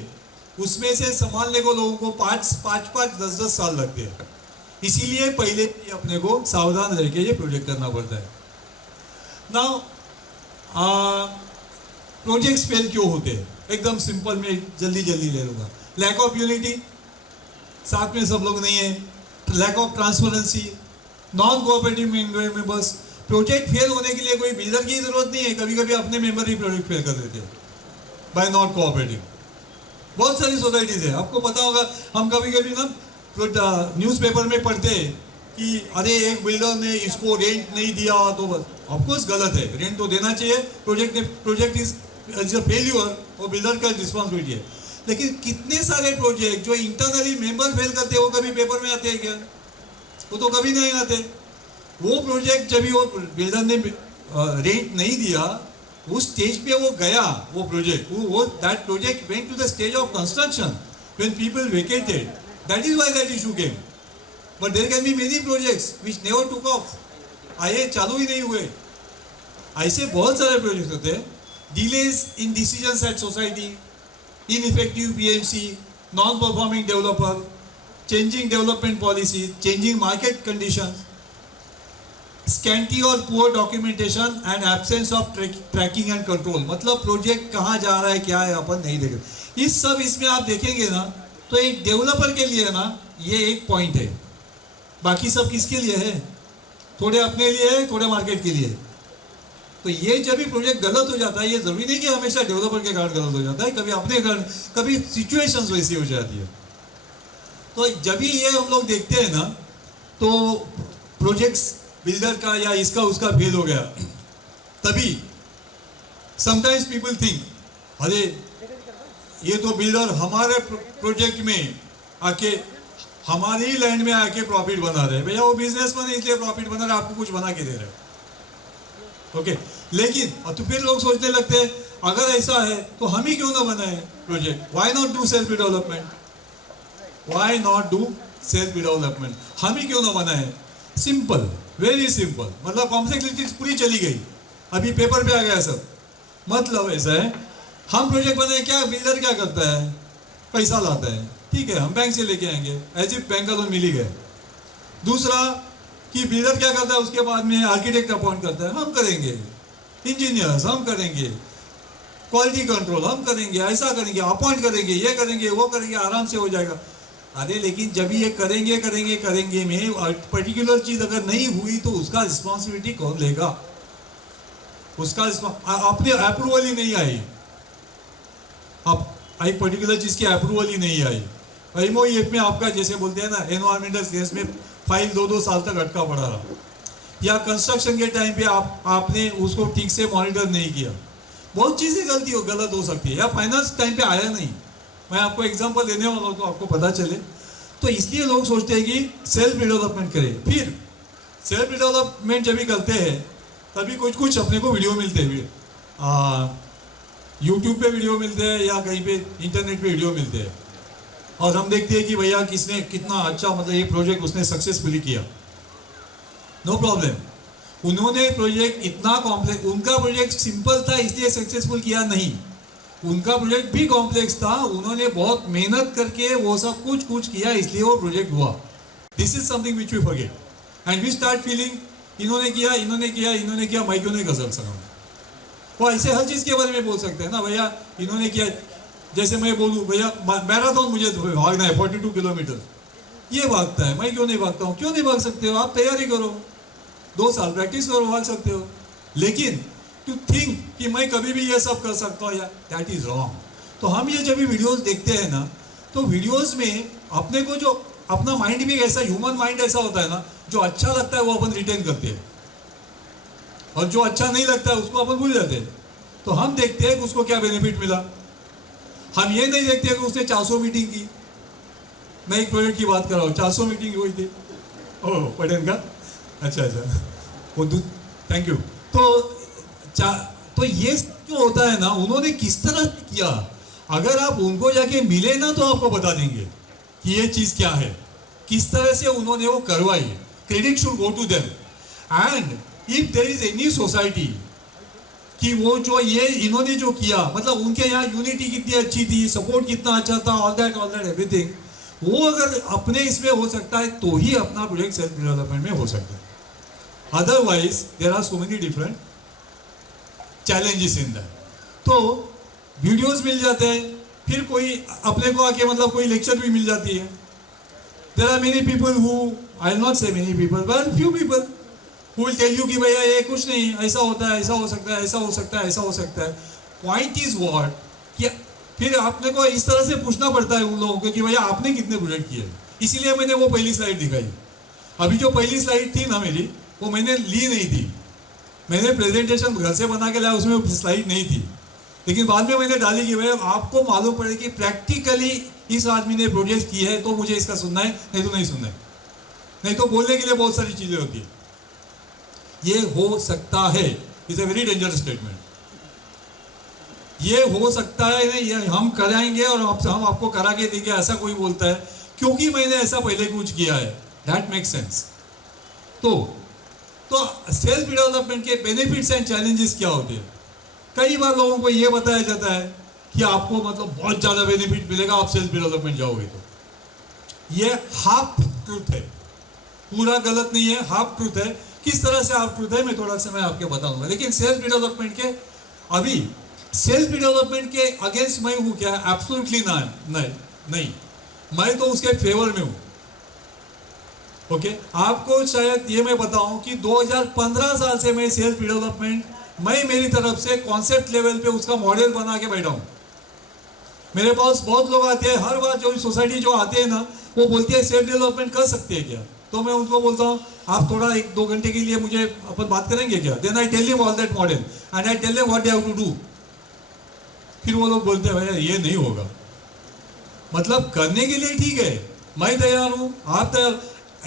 उसमें से संभालने को लोगों को 5-10 साल लगते हैं। इसीलिए पहले ही अपने को सावधान रह के ये प्रोजेक्ट करना पड़ता है। नाउ प्रोजेक्ट्स फेल क्यों होते हैं, एकदम सिंपल में जल्दी ले लूंगा। लैक ऑफ यूनिटी, साथ में सब लोग नहीं है, lack of transparency, non cooperative members. Project fail होने के लिए कोई बिल्डर की जरूरत नहीं है, कभी कभी अपने मेंबर ही प्रोजेक्ट फेल कर देते हैं बाय नॉट कोऑपरेटिव। बहुत सारी सोसाइटीज है, आपको पता होगा, हम कभी कभी ना न्यूज़पेपर में पढ़ते हैं कि अरे एक बिल्डर ने इसको रेंट नहीं दिया, तो बस ऑफकोर्स गलत है, रेंट तो देना चाहिए। प्रोजेक्ट इज अ फेल्यूर और बिल्डर का रिस्पॉन्सिबिलिटी है। लेकिन कितने सारे प्रोजेक्ट जो इंटरनली मेंबर फेल करते हैं वो कभी पेपर में आते हैं क्या, वो तो कभी नहीं आते। वो प्रोजेक्ट जब भी वो बिल्डर ने रेंट नहीं दिया, उस स्टेज पे वो गया, वो प्रोजेक्ट वो that project went to the stage of construction when people vacated, that is why that issue came. But there can be many projects which never took off, आए चालू ही नहीं हुए। ऐसे बहुत सारे प्रोजेक्ट होते हैं। Delays in decisions eight society, ineffective PMC, non-performing developer, changing development policies, changing market conditions, scanty or poor documentation and absence of tracking and control। मतलब प्रोजेक्ट कहाँ जा रहा है, क्या है, अपन नहीं देख रहे। इस सब इसमें आप देखेंगे ना, तो एक डेवलपर के लिए ना ये एक पॉइंट है, बाकी सब किसके लिए है, थोड़े अपने लिए है, थोड़े मार्केट के लिए। तो ये जब भी प्रोजेक्ट गलत हो जाता है, ये जरूरी नहीं कि हमेशा डेवलपर के कारण गलत हो जाता है, कभी अपने कारण, कभी सिचुएशंस वैसी हो जाती है। तो जब भी ये हम लोग देखते हैं ना, तो प्रोजेक्ट्स बिल्डर का या इसका उसका फेल हो गया, तभी समटाइम्स पीपल थिंक अरे ये तो बिल्डर हमारे प्रोजेक्ट में आके, हमारे ही लैंड में आके प्रॉफिट बना रहे हैं। भैया वो बिजनेसमैन है इसलिए प्रॉफिट बना रहा है, आपको कुछ बना के दे रहे हैं, ओके। लेकिन तो फिर लोग सोचने लगते हैं अगर ऐसा है तो हम ही क्यों ना बनाए project, why not do self development, why not do self development, हम ही क्यों ना बनाए। सिंपल, वेरी सिंपल, मतलब कॉम्प्लेक्सिटी पूरी चली गई, अभी पेपर पे आ गया सब। मतलब ऐसा है, हम प्रोजेक्ट बनाए, क्या बिल्डर क्या करता है, पैसा लाता है, ठीक है, हम बैंक से लेके आएंगे, एज इफ बैंक का लोन मिल ही गया। दूसरा कि बिल्डर क्या करता है, उसके बाद में आर्किटेक्ट अपॉइंट करता है, हम करेंगे, इंजीनियर्स हम करेंगे, क्वालिटी कंट्रोल हम करेंगे, ऐसा करेंगे, अपॉइंट करेंगे, ये करेंगे, वो करेंगे, आराम से हो जाएगा। अरे लेकिन जब ये करेंगे में पर्टिकुलर चीज अगर नहीं हुई तो उसका रिस्पॉन्सिबिलिटी कौन लेगा, उसका अपने अप्रूवल ही नहीं आई, अब एक पर्टिकुलर चीज की अप्रूवल ही नहीं आई। MOEF में आपका जैसे बोलते हैं ना एनवायरमेंटल क्लियरेंस में फाइल 2-2 साल तक अटका पड़ा रहा, या कंस्ट्रक्शन के टाइम पे आपने उसको ठीक से मॉनिटर नहीं किया, बहुत चीजें गलत हो सकती है, या फाइनेंस टाइम पे आया नहीं। मैं आपको एग्जांपल देने वाला हूं तो आपको पता चले। तो इसलिए लोग सोचते हैं कि सेल्फ डेवलपमेंट करें। फिर सेल्फ डेवलपमेंट जब भी करते हैं तभी कुछ अपने को वीडियो मिलते हैं, यूट्यूब पे वीडियो मिलते हैं या कहीं पे इंटरनेट पे वीडियो मिलते हैं, और हम देखते हैं कि भैया किसने कितना अच्छा मतलब ये प्रोजेक्ट उसने सक्सेसफुली किया। नो प्रॉब्लम, उन्होंने प्रोजेक्ट इतना कॉम्प्लेक्स, उनका प्रोजेक्ट सिंपल था इसलिए सक्सेसफुल किया नहीं, उनका प्रोजेक्ट भी कॉम्प्लेक्स था, उन्होंने बहुत मेहनत करके वो सब कुछ किया इसलिए वो प्रोजेक्ट हुआ। This is something which we forget and we start feeling इन्होंने किया मैं क्यों नहीं कर सकता। वो ऐसे हर चीज के बारे में बोल सकते हैं ना, भैया इन्होंने किया, जैसे मैं बोलूँ भैया मैराथन मुझे भागना है 42 किलोमीटर, ये भागता है मैं क्यों नहीं भागता हूँ, क्यों नहीं भाग सकते हो, आप तैयारी करो, 2 साल प्रैक्टिस करो, भाग सकते हो। लेकिन टू थिंक कि मैं कभी भी ये सब कर सकता हूँ, या दैट इज रॉन्ग। तो हम ये जब भी वीडियोस देखते हैं ना, तो वीडियोस में अपने को जो अपना माइंड भी ऐसा, ह्यूमन माइंड ऐसा होता है ना, जो अच्छा लगता है वो अपन रिटेन करते हैं, और जो अच्छा नहीं लगता है उसको अपन भूल जाते हैं। तो हम देखते हैं कि उसको क्या बेनिफिट मिला, हम ये नहीं देखते कि उसने 400 मीटिंग की। मैं एक प्रोजेक्ट की बात कर रहा हूँ, 400 मीटिंग हुई थी, ओह पटेल का, अच्छा वो थैंक यू। तो ये जो होता है ना, उन्होंने किस तरह से किया, अगर आप उनको जाके मिले ना तो आपको बता देंगे कि ये चीज क्या है, किस तरह से उन्होंने वो करवाई। Credit should go to them. And if there is any society कि वो जो ये इन्होंने जो किया, मतलब उनके यहाँ यूनिटी कितनी अच्छी थी, सपोर्ट कितना अच्छा था, ऑल दैट एवरीथिंग, वो अगर अपने इसमें हो सकता है तो ही अपना प्रोजेक्ट सेल्फ डेवलपमेंट में हो सकता है। Otherwise there are so many different challenges in that. तो वीडियोस मिल जाते हैं, फिर कोई अपने को आके मतलब कोई लेक्चर भी मिल जाती है। There are many people who, I will not say many people but few people who will tell you कि भैया ये कुछ नहीं, ऐसा होता है, ऐसा हो सकता है, ऐसा हो सकता है, ऐसा हो सकता है। पॉइंट इज व्हाट कि फिर आपने को इस तरह से पूछना पड़ता है उन लोगों को कि भैया आपने कितने प्रोजेक्ट किए। इसीलिए मैंने वो पहली स्लाइड दिखाई। अभी जो पहली स्लाइड थी ना मेरी, वो मैंने ली नहीं थी, मैंने प्रेजेंटेशन घर से बना के लाया, उसमें स्लाइड नहीं थी, लेकिन बाद में मैंने डाली कि भैया आपको मालूम पड़े कि प्रैक्टिकली इस आदमी ने प्रोजेक्ट की है तो मुझे इसका सुनना है, नहीं तो नहीं सुनना है। नहीं तो बोलने के लिए बहुत सारी चीजें होती है। ये हो सकता है, is a very dangerous statement. ये हो सकता है नहीं, ये हम कराएंगे और हम आपको करा के देंगे, ऐसा कोई बोलता है क्योंकि मैंने ऐसा पहले कुछ किया है, दैट मेक सेंस। तो सेल्फ डेवलपमेंट के बेनिफिट्स एंड चैलेंजेस क्या होते हैं? कई बार लोगों को ये बताया जाता है कि आपको मतलब बहुत ज्यादा बेनिफिट मिलेगा आप सेल्फ डेवलपमेंट जाओगे तो। ये हाफ ट्रूथ है, पूरा गलत नहीं है, हाफ ट्रूथ है। किस तरह से हाफ ट्रूथ है मैं थोड़ा सा मैं आपको बताऊंगा। लेकिन सेल्फ डेवलपमेंट के अभी सेल्फ डेवलपमेंट के अगेंस्ट मैं हूं क्या? एब्सोल्युटली नहीं, मैं तो उसके फेवर में हूं। ओके, आपको शायद ये मैं बताऊं कि 2015 साल से मैं सेल्फ डेवलपमेंट, मैं मेरी तरफ से कॉन्सेप्ट लेवल पे उसका मॉडल बना के बैठा हूं। मेरे पास बहुत लोग आते हैं, हर बार जो सोसाइटी जो आते हैं ना, वो बोलती है सेल्फ डेवलपमेंट कर सकते हैं क्या? तो मैं उनको बोलता हूँ आप थोड़ा 1-2 घंटे के लिए मुझे अपन बात करेंगे क्या? Then I tell them all that model and I tell them what they have to do. फिर वो लोग बोलते हैं भैया ये नहीं होगा। मतलब करने के लिए ठीक है, मैं तैयार हूँ, आप तैयार।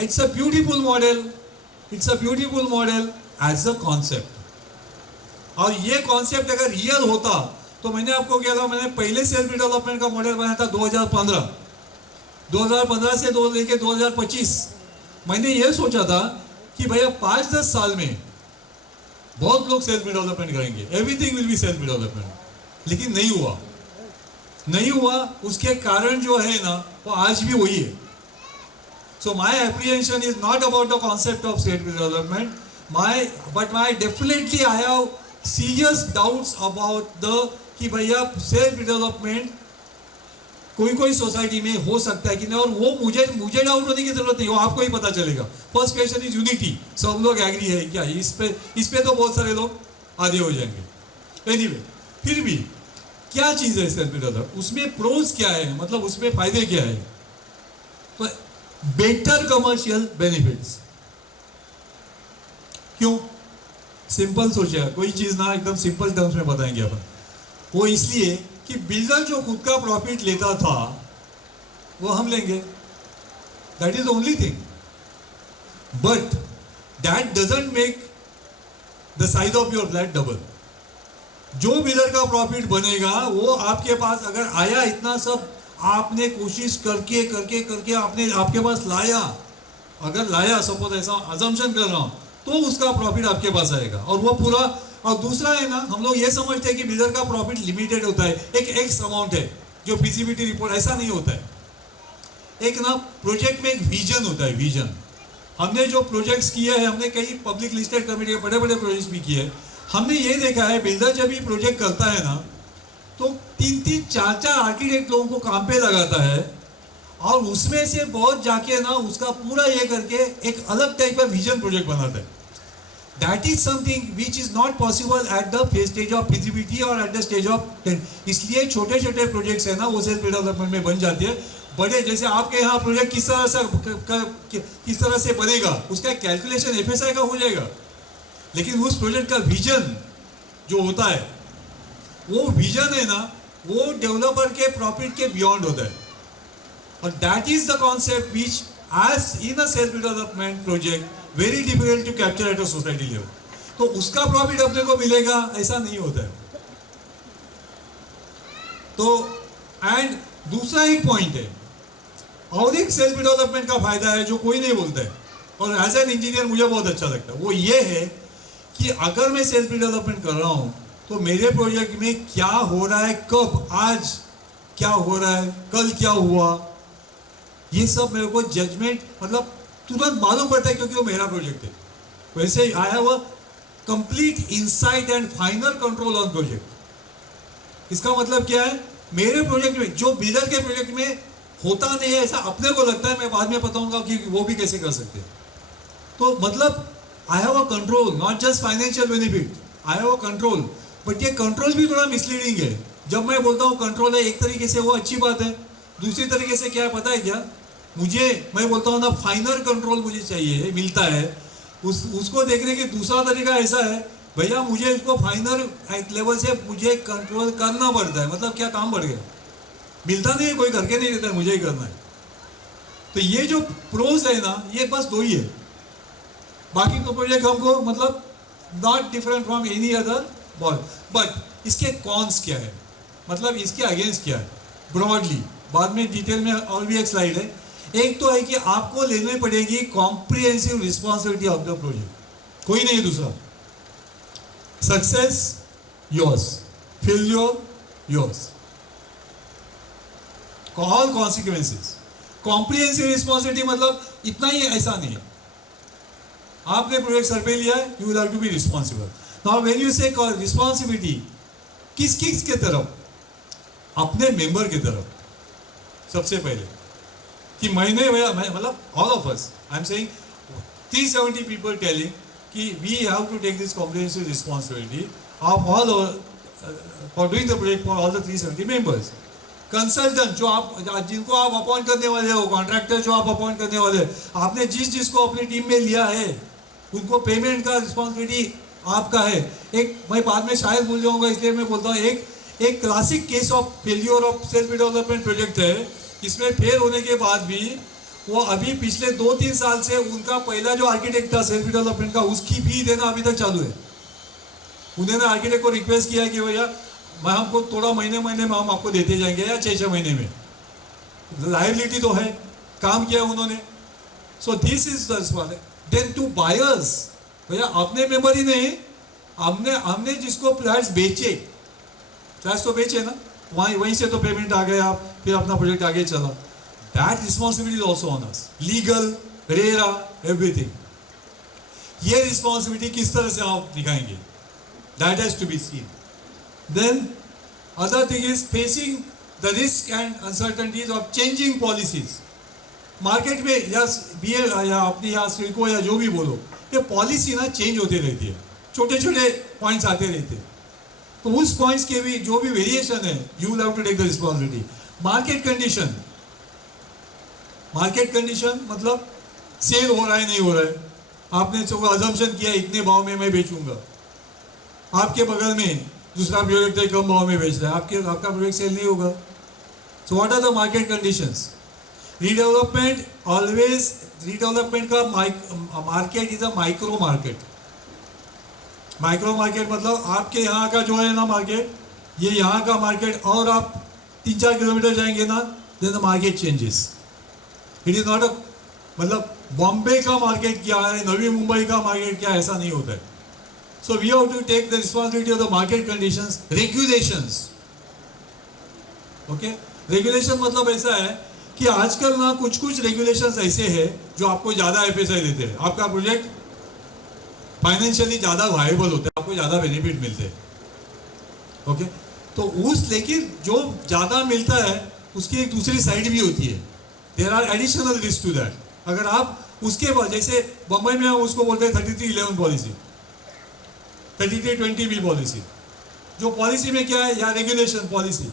It's a beautiful model, it's a beautiful model as a concept. और ये कॉन्सेप्ट अगर रियल होता तो मैंने आपको क्या था, मैंने पहले सेल्फ डेवलपमेंट का मॉडल बनाया था 2015 से लेके 2025। मैंने ये सोचा था कि भैया 5-10 साल में बहुत लोग सेल्फ डेवलपमेंट करेंगे, everything will be self development. लेकिन नहीं हुआ। उसके कारण जो है ना, वो आज भी वही है। So my apprehension is not about the concept of self development, but my definitely I have serious doubts about the कि भैया सेल्फ डेवलपमेंट कोई सोसाइटी में हो सकता है कि नहीं। और वो मुझे डाउट होने की जरूरत नहीं, वो आपको ही पता चलेगा। First question is unity. सब लोग एग्री है क्या इस पे तो बहुत सारे लोग आधे हो जाएंगे। एनीवे, फिर भी क्या चीज़ है सेल्फ डेवलप, उसमें प्रोज क्या है, मतलब उसमें फायदे क्या है? तो बेटर कमर्शियल बेनिफिट्स। क्यों? सिंपल सोचिएगा, कोई चीज़ ना एकदम सिंपल टर्म्स में बताएंगे अपन। वो इसलिए कि बिल्डर जो खुद का प्रॉफिट लेता था वो हम लेंगे, that is only thing, but that doesn't make the size of your flat double. जो बिल्डर का प्रॉफिट बनेगा वो आपके पास अगर आया, इतना सब आपने कोशिश करके करके करके आपने आपके पास लाया, अगर लाया, सपोज ऐसा अजम्पशन कर रहा हूं, तो उसका प्रॉफिट आपके पास आएगा और वो पूरा। और दूसरा है ना, हम लोग ये समझते हैं कि बिल्डर का प्रॉफिट लिमिटेड होता है, एक एक्स अमाउंट है जो फीजिबिलिटी रिपोर्ट, ऐसा नहीं होता है। एक ना प्रोजेक्ट में एक विजन होता है, विजन। हमने जो प्रोजेक्ट्स किए हैं, हमने कई पब्लिक लिस्टेड कमेटी के बड़े बड़े प्रोजेक्ट्स भी किए हैं, हमने ये देखा है बिल्डर जब भी प्रोजेक्ट करता है ना, तो 3-3, 4-4 आर्किटेक्ट लोगों को काम पे लगाता है और उसमें से बहुत जाके ना उसका पूरा ये करके एक अलग टाइप का विजन प्रोजेक्ट बनाता है। That is something which is not possible at the stage of feasibility और एट द स्टेज ऑफ, इसलिए छोटे छोटे प्रोजेक्ट्स है ना वो सेल्फ डेवलपमेंट में बन जाती है। बड़े जैसे आपके यहाँ प्रोजेक्ट किस तरह से बनेगा, उसका कैलकुलेशन एफएसआई का हो जाएगा, लेकिन उस प्रोजेक्ट का विजन जो होता है, वो विजन है ना, वो डेवलपर के प्रॉफिट के बियॉन्ड होता है। और that is the concept which as in a self development project very difficult to capture at a society level. तो उसका प्रॉफिट अपने को मिलेगा ऐसा नहीं होता है। तो एंड दूसरा एक पॉइंट है, और एक सेल्फ डेवलपमेंट का फायदा है जो कोई नहीं बोलता है, और एज एन इंजीनियर मुझे बहुत अच्छा लगता है, वो ये है कि अगर मैं सेल्फ डेवलपमेंट कर रहा हूं तो मेरे प्रोजेक्ट में क्या हो रहा है, कब, आज क्या हो रहा है, कल क्या हुआ, ये सब मेरे को जजमेंट मतलब तुरंत मालूम पड़ता है, क्योंकि वो मेरा प्रोजेक्ट है। वैसे I have a complete insight and final control on project. इसका मतलब क्या है, मेरे प्रोजेक्ट में जो बिल्डर के प्रोजेक्ट में होता नहीं है ऐसा अपने को लगता है, मैं बाद में बताऊंगा कि वो भी कैसे कर सकते हैं। तो मतलब I have a control, not just financial benefit, I have a control. But ये कंट्रोल भी थोड़ा मिसलीडिंग है। जब मैं बोलता हूँ कंट्रोल है, एक तरीके से वो अच्छी बात है, दूसरी तरीके से क्या है पता है क्या, मैं बोलता हूँ ना फाइनल कंट्रोल मुझे चाहिए, मिलता है उसको देखने की दूसरा तरीका ऐसा है, भैया मुझे उसको फाइनल लेवल से मुझे कंट्रोल करना पड़ता है। मतलब क्या, काम बढ़ गया, मिलता नहीं है, कोई करके नहीं देता है, मुझे ही करना है। तो ये जो प्रोज है ना, ये बस दो ही है, बाकी तो प्रोजेक्ट हमको मतलब not different from any other ball. But इसके कॉन्स क्या है, मतलब इसके अगेंस्ट क्या है ब्रॉडली, बाद में डिटेल में और भी एक स्लाइड है। एक तो है कि आपको लेनी पड़ेगी comprehensive responsibility of the project, कोई नहीं दूसरा। Success yours, failure yours, all consequences. Comprehensive responsibility मतलब इतना ही, ऐसा नहीं है आपने प्रोजेक्ट सर पे लिया है, you will have to be responsible. Now when you say responsibility, किस किस के तरफ, अपने मेंबर की तरफ सबसे पहले, कि मैंने मतलब all of us, I am saying 370 people telling कि we have to take this comprehensive responsibility of all for doing the project for all the 370 members. Consultant जो आप, जिनको आप अपॉइंट करने वाले हो, कॉन्ट्रैक्टर जो आप अपॉइंट करने वाले हो, आपने जिसको अपनी टीम में लिया है उनको पेमेंट का रिस्पॉन्सिबिलिटी आपका है। एक मैं बाद में शायद भूल जाऊंगा इसलिए मैं बोलता हूँ, एक classic case of failure of self development project है। इसमें फेल होने के बाद भी वो अभी पिछले 2-3 साल से उनका पहला जो आर्किटेक्ट था सेल्फ डेवलपमेंट का, उसकी फी देना अभी तक चालू है। उन्होंने आर्किटेक्ट को रिक्वेस्ट किया कि भैया मैं हमको थोड़ा महीने में हम आपको देते जाएंगे या 6-6 महीने में, लायबिलिटी तो है, काम किया उन्होंने। So this is the responsibility. Then to buyers, भैया अपने मेंबर ही नहीं, हमने जिसको फ्लैट्स बेचे, फ्लैट्स तो बेचे ना, वहीं से तो पेमेंट आ गया, फिर अपना प्रोजेक्ट आगे चला, that responsibility is also on us, legal, RERA, everything. ये रिस्पॉन्सिबिलिटी किस तरह से आप दिखाएंगे, that has to be seen. Then other thing is facing the risk and uncertainties of changing policies. Market में या अपनी या सिल्को या जो भी बोलो, ये पॉलिसी ना चेंज होती रहती है। छोटे छोटे पॉइंट्स आते रहते हैं। तो उस पॉइंट्स के भी जो भी वेरिएशन है, you will have to take the responsibility. Market condition मतलब सेल हो रहा है नहीं हो रहा है, आपने सुबह अजम्पशन किया इतने भाव में मैं बेचूंगा, आपके बगल में दूसरा प्रोजेक्ट है कम भाव में बेच रहा है, आपका प्रोजेक्ट सेल नहीं होगा। So what are the market conditions? Redevelopment always, redevelopment का market is a micro market. Micro market मतलब आपके यहाँ का जो है ना मार्केट, ये यहाँ का मार्केट, और आप 3-4 किलोमीटर जाएंगे ना, then the market changes. It is not a, मतलब बॉम्बे का मार्केट क्या है, नवी मुंबई का मार्केट क्या है, ऐसा नहीं होता है। So we have to take the responsibility of the market conditions, regulations. Okay, regulation मतलब ऐसा है कि आजकल ना कुछ रेगुलेशंस ऐसे हैं जो आपको ज़्यादा एफएसआई देते हैं, आपका प्रोजेक्ट फाइनेंशियली ज़्यादा वायबल होता है, आपको ज़्यादा बेनिफिट मिलते हैं। ओके, तो उस लेकिन जो ज़्यादा मिलता है उसकी एक दूसरी साइड भी होती है, there are additional risk to that. अगर आप उसके बाद, जैसे बम्बई में हम उसको बोलते हैं 3311 पॉलिसी, 3320B पॉलिसी, जो पॉलिसी में क्या है, या रेगुलेशन पॉलिसी,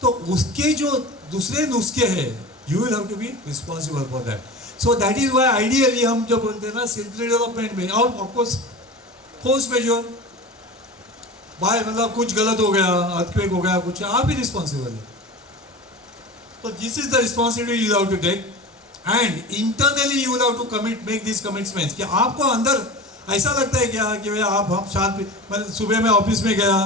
तो उसके जो दूसरे नुस्खे हैं, you will have to be responsible for that. So that is why ideally हम जो बोलते हैं ना सेल्फ डेवलपमेंट में, और ऑफकोर्स फोर्स मेजर, भाई मतलब कुछ गलत हो गया, अर्थक्वेक हो गया, कुछ, आप ही रिस्पॉन्सिबल है। तो this is the responsibility you have to take, and internally you will have to make this commitments. कि आपको अंदर ऐसा लगता है क्या कि भैया आप, हम शांत, मतलब सुबह में ऑफिस में गया,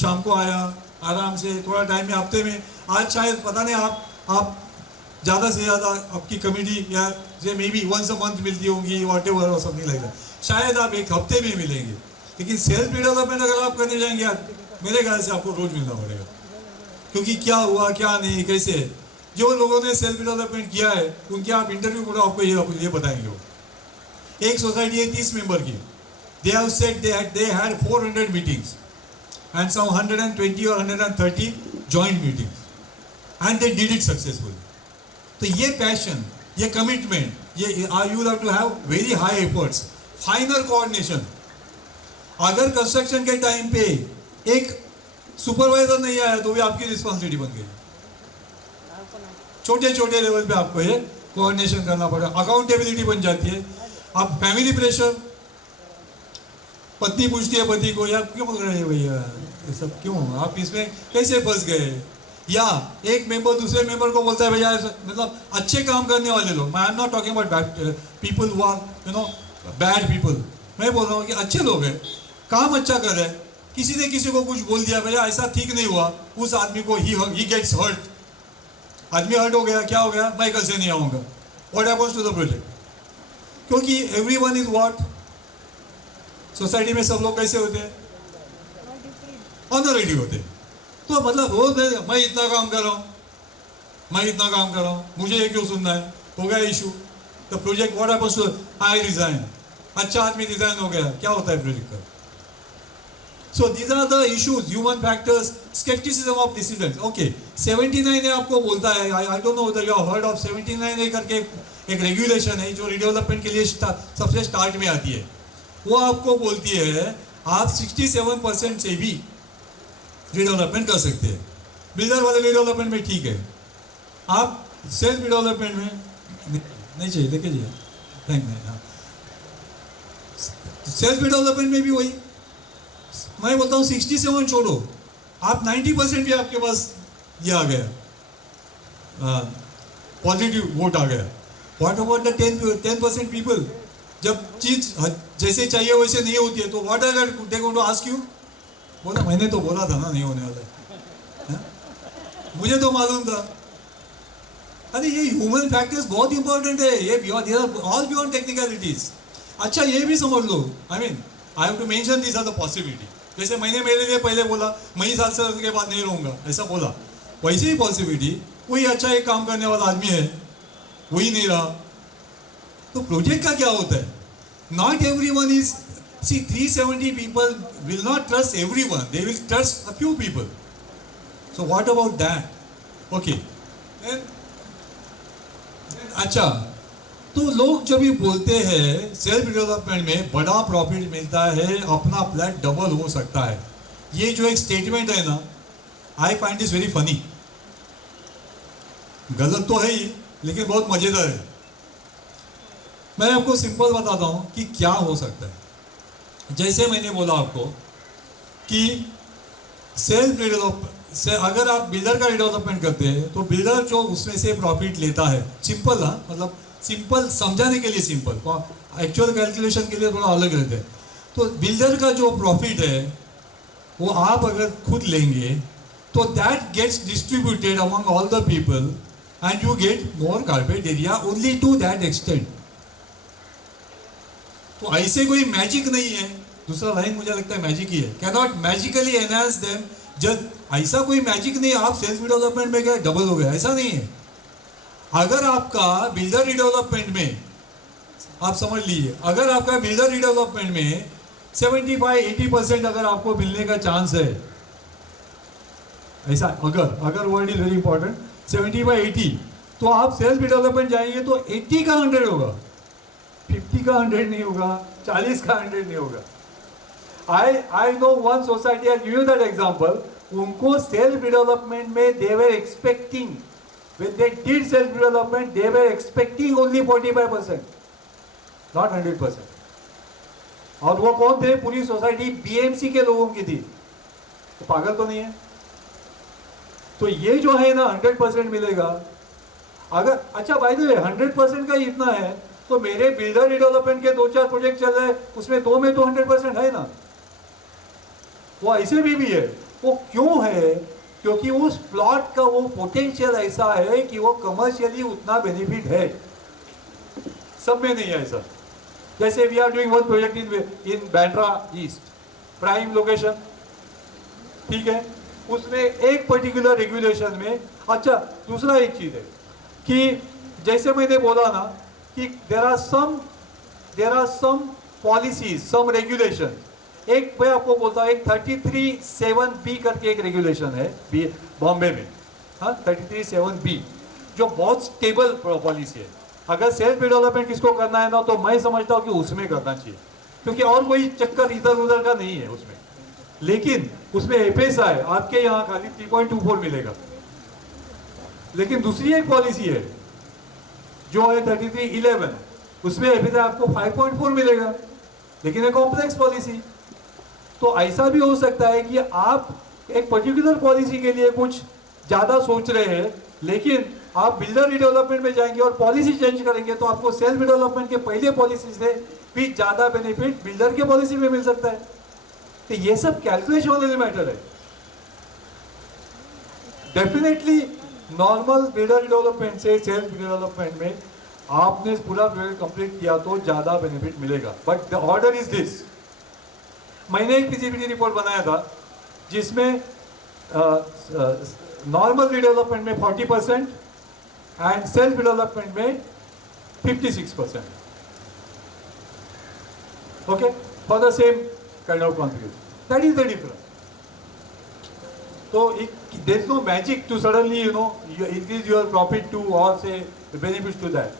शाम को आया आराम से, थोड़ा टाइम में, हफ्ते में, आज शायद पता नहीं आप ज़्यादा से ज़्यादा आपकी कमेटी या जे may be once a month मिलती होंगी, वॉट एवर और समथिंग लाइक दैट, शायद आप एक हफ्ते में मिलेंगे। लेकिन सेल्फ डेवलपमेंट अगर आप करने जाएंगे यार, मेरे ख्याल से आपको रोज मिलना पड़ेगा, क्योंकि क्या हुआ क्या नहीं कैसे है। जो लोगों ने सेल्फ डेवलपमेंट किया है उनके आप इंटरव्यू करो, आपको ये बताएंगे। वो एक सोसाइटी है 30 मेंबर की, they have said they had 400 meetings and some 120 और 130 joint meetings, and they did it successfully. तो ये पैशन, ये कमिटमेंट, ये you will have to have very high efforts, finer coordination. अगर कंस्ट्रक्शन के टाइम पे एक सुपरवाइजर नहीं आया तो भी आपकी रिस्पॉन्सिबिलिटी बन गई। छोटे छोटे लेवल पे आपको ये कोऑर्डिनेशन करना पड़ेगा, अकाउंटेबिलिटी बन जाती है। आप फैमिली प्रेशर, पत्नी पूछती है पति को, यार क्यों बोल रहे हैं भैया ये सब, क्यों आप इसमें कैसे फंस गए, या एक मेंबर दूसरे मेंबर को बोलता है भैया, मतलब अच्छे काम करने वाले लोग, I am not talking about people who are you know bad people, मैं बोल रहा हूँ कि अच्छे लोग हैं, काम अच्छा कर रहे हैं, किसी ने किसी को कुछ बोल दिया, भैया ऐसा ठीक नहीं हुआ, उस आदमी को ही गेट्स हर्ट, आदमी हर्ट हो गया, क्या हो गया, मैं कल से नहीं आऊँगा, what happens to the project? क्योंकि एवरीवन इज व्हाट, सोसाइटी में सब लोग कैसे होते हैं, ऑनरेटिव होते हैं। तो मतलब रोज मैं इतना काम कर रहा हूँ, मैं इतना काम कर रहा हूँ, मुझे ये क्यों सुनना है, हो गया issue, the project what happens to, I resign, अच्छा आदमी रिजाइन हो गया, क्या होता है प्रोजेक्ट का? So these are the issues, human factors, scepticism of decisions. Okay, 79 आपको बोलता है, I don't know whether you have heard of 79 करके एक रेगुलेशन है जो रिडेवलपमेंट के लिए सबसे स्टार्ट में आती है। वो आपको बोलती है आप 67% से भी रिडेवलपमेंट कर सकते हैं। बिल्डर वाले रिडेवलपमेंट में ठीक है, आप सेल्फ रिडेवलपमेंट में नहीं चाहिए, देखिए थैंक यू। सेल्फ डेवलपमेंट में भी वही, मैं बोलता हूँ 67 छोड़ो, आप 90% भी आपके पास ये आ गया, पॉजिटिव वोट आ गया। व्हाट अबाउट द 10% पीपल, जब चीज जैसे चाहिए वैसे नहीं होती है तो what are they going to ask you, बोला मैंने तो बोला था ना नहीं होने वाला है, मुझे तो मालूम था। अरे ये ह्यूमन फैक्टर्स बहुत इंपॉर्टेंट है, ये ऑल बियॉन्ड टेक्निकलिटीज। अच्छा ये भी समझ लो, I mean I have to mention this are the possibility. जैसे मैंने मेरे लिए पहले बोला मैं ही 7 साल के बाद नहीं रहूँगा, ऐसा बोला, वैसे ही पॉसिबिलिटी कोई अच्छा एक काम करने वाला आदमी है वही नहीं रहा, तो प्रोजेक्ट का क्या होता है? Not everyone is, see 370 people will not trust everyone, they will trust a few people. So what about that? Okay, अच्छा तो लोग जब ये बोलते हैं सेल्फ डेवलपमेंट में बड़ा प्रॉफिट मिलता है, अपना फ्लैट डबल हो सकता है, ये जो एक स्टेटमेंट है ना, I find this very funny. गलत तो है ही, लेकिन बहुत मजेदार है। मैं आपको सिंपल बताता हूं कि क्या हो सकता है। जैसे मैंने बोला आपको कि सेल्फ डेवलप से अगर आप बिल्डर का डेवलपमेंट करते हैं तो बिल्डर जो उसमें से प्रॉफिट लेता है, सिंपल ना, मतलब सिंपल समझाने के लिए सिंपल, एक्चुअल कैलकुलेशन के लिए थोड़ा अलग रहते हैं। तो बिल्डर का जो प्रॉफिट है वो आप अगर खुद लेंगे तो that gets distributed among all the people and you get more carpet area only to that extent. तो ऐसे कोई मैजिक नहीं है, दूसरा लाइन मुझे लगता है मैजिक ही है, कैनॉट मैजिकली एनहांस देम। जब ऐसा कोई मैजिक नहीं, आप सेल्फ डेवलपमेंट में क्या डबल हो गया, ऐसा नहीं है। अगर आपका बिल्डर रिडेवलपमेंट में, आप समझ लीजिए, अगर आपका बिल्डर रिडेवलपमेंट में 75-80% अगर आपको मिलने का चांस है, ऐसा अगर वर्ड इज वेरी इंपॉर्टेंट, 70/80, तो आप सेल्फ डेवलपमेंट जाएंगे तो 80 का 100 होगा, 50 का 100 नहीं होगा, 40 का 100 नहीं होगा। I know one society, I'll give you that example. उनको सेल्फ डेवलपमेंट में they were expecting, when they did self development, they were expecting only 45%, not 100%. और वो कौन थे? पूरी सोसाइटी BMC के लोगों की थी। तो पागल तो नहीं है? तो ये जो है ना 100% मिलेगा। अगर अच्छा भाई तो 100% का इतना है तो मेरे बिल्डर डेवलपमेंट के 2-4 प्रोजेक्ट चल रहे हैं, उसमें 2 में तो 100% है ना। वो ऐसे भी है। वो क्यों है? क्योंकि उस प्लॉट का वो पोटेंशियल ऐसा है कि वो कमर्शियली उतना बेनिफिट है, सब में नहीं है ऐसा। जैसे we are doing one project in Bandra east, prime location, ठीक है, उसमें एक पर्टिकुलर रेगुलेशन में, अच्छा दूसरा एक चीज है कि जैसे मैंने बोला ना कि there are some policies, some regulation. एक मैं आपको बोलता हूँ, एक 33(7)B करके एक रेगुलेशन है बॉम्बे में, हाँ 33(7)B, जो बहुत स्टेबल पॉलिसी है। अगर सेल्फ डेवलपमेंट किसको करना है ना, तो मैं समझता हूँ कि उसमें करना चाहिए, क्योंकि और कोई चक्कर इधर उधर का नहीं है उसमें। लेकिन उसमें एफएसआई है, आपके यहाँ खाली 3.24 मिलेगा। लेकिन दूसरी एक पॉलिसी है जो है 33(11), उसमें एफएसआई आपको 5.4 मिलेगा, लेकिन एक कॉम्प्लेक्स पॉलिसी। तो ऐसा भी हो सकता है कि आप एक पर्टिकुलर पॉलिसी के लिए कुछ ज्यादा सोच रहे हैं, लेकिन आप बिल्डर रिडेवलपमेंट में जाएंगे और पॉलिसी चेंज करेंगे तो आपको सेल्फ डेवलपमेंट के पहले पॉलिसी से भी ज्यादा बेनिफिट बिल्डर के पॉलिसी में मिल सकता है। तो ये सब कैलकुलेशन वाले मैटर है। डेफिनेटली नॉर्मल बिल्डर डेवलपमेंट से सेल्फ डेवलपमेंट में आपने पूरा प्रोजेक्ट कंप्लीट किया तो ज्यादा बेनिफिट मिलेगा। But the order is this. मैंने एक फीजिबिलिटी रिपोर्ट बनाया था जिसमें नॉर्मल रिडेवलपमेंट में 40% एंड सेल्फ डेवलपमेंट में 56%, okay, for the same kind of configuration. That is the difference. तो there is no magic to suddenly increase your profit to और से बेनिफिट टू दैट।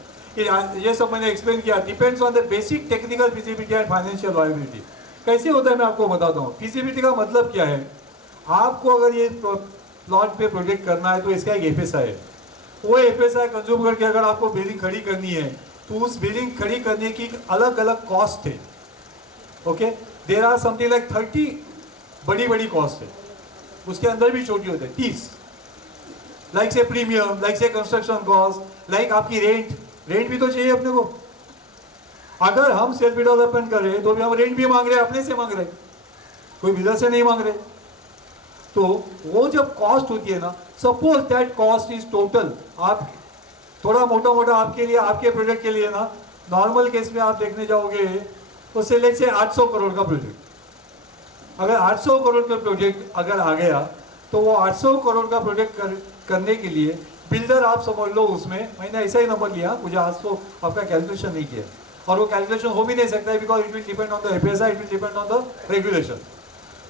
ये सब मैंने एक्सप्लेन किया। Depends on the basic technical feasibility and financial viability. कैसे होता है मैं आपको बताता हूँ। फिजिबिलिटी का मतलब क्या है? आपको अगर ये प्लॉट पे प्रोजेक्ट करना है तो इसका एक एफएसआई है। वो एफएसआई कंज्यूम करके अगर आपको बिल्डिंग खड़ी करनी है तो उस बिल्डिंग खड़ी करने की अलग अलग कॉस्ट है, okay. There are something like 30 बड़ी बड़ी कॉस्ट है, उसके अंदर भी छोटी होती है 30, लाइक से प्रीमियम, लाइक से कंस्ट्रक्शन कॉस्ट, लाइक आपकी रेंट भी तो चाहिए अपने को। अगर हम सेल्फ डेवलपमेंट कर रहे हैं तो भी हम रेंट भी मांग रहे हैं, अपने से मांग रहे हैं, कोई बिल्डर से नहीं मांग रहे। तो वो जब कॉस्ट होती है ना, suppose that cost is total, आप थोड़ा मोटा मोटा आपके लिए, आपके प्रोजेक्ट के लिए ना, नॉर्मल केस में आप देखने जाओगे तो सेलेक्ट से 800 करोड़ का प्रोजेक्ट। अगर 800 करोड़ का प्रोजेक्ट अगर आ गया तो वो 800 करोड़ का प्रोजेक्ट करने के लिए बिल्डर आप समझ लो, उसमें मैंने ऐसा ही नंबर लिया, मुझे 800 आपका कैलकुलेशन नहीं किया, और वो कैलकुलेशन हो भी नहीं सकता है because it will depend on the FSI, it will depend on the regulation.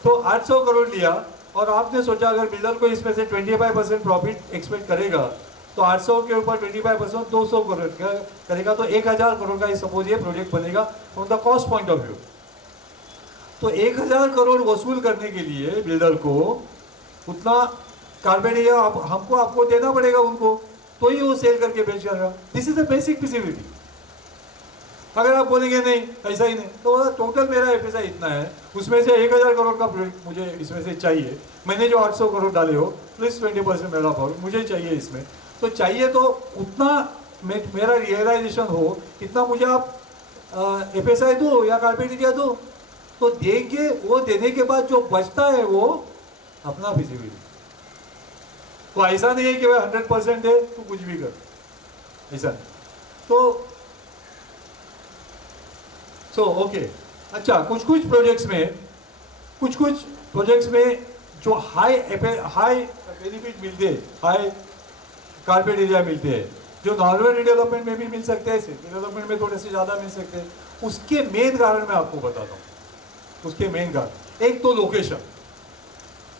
तो 800 करोड़ लिया और आपने सोचा अगर बिल्डर को इसमें से 25% प्रॉफिट एक्सपेक्ट करेगा तो 800 के ऊपर 25% 200 करोड़ का करेगा, तो 1000 करोड़ का सपोज ये प्रोजेक्ट बनेगा from the cost point of view. तो 1000 करोड़ वसूल करने के लिए बिल्डर को उतना कार्बेट एरिया हमको आपको देना पड़ेगा उनको, तो ही वो सेल करके बेच करेगा। This is the basic feasibility. अगर आप बोलेंगे नहीं ऐसा ही नहीं, तो टोटल मेरा एफएसआई इतना है, उसमें से 1000 करोड़ का प्रोजेक्ट मुझे इसमें से चाहिए, मैंने जो 800 करोड़ डाले हो प्लस 20% मेरा प्रॉफिट मुझे चाहिए इसमें, तो चाहिए तो उतना मेरा रियलाइजेशन हो, इतना मुझे आप एफएसआई दो या कार्बेट एरिया दो, तो देंगे। वो देने के बाद जो बचता है वो अपना फिजिबिलिटी। तो ऐसा नहीं है कि वह 100% है तो कुछ भी कर, ऐसा तो ओके। अच्छा, कुछ प्रोजेक्ट्स में जो हाई बेनिफिट मिलते हैं, हाई कार्पेट एरिया मिलते हैं, जो नॉर्मल रिडेवलपमेंट में भी मिल सकते हैं, डेवलपमेंट में थोड़े से ज़्यादा मिल सकते हैं। उसके मेन कारण मैं आपको बताता हूँ। उसके मेन कारण एक तो लोकेशन,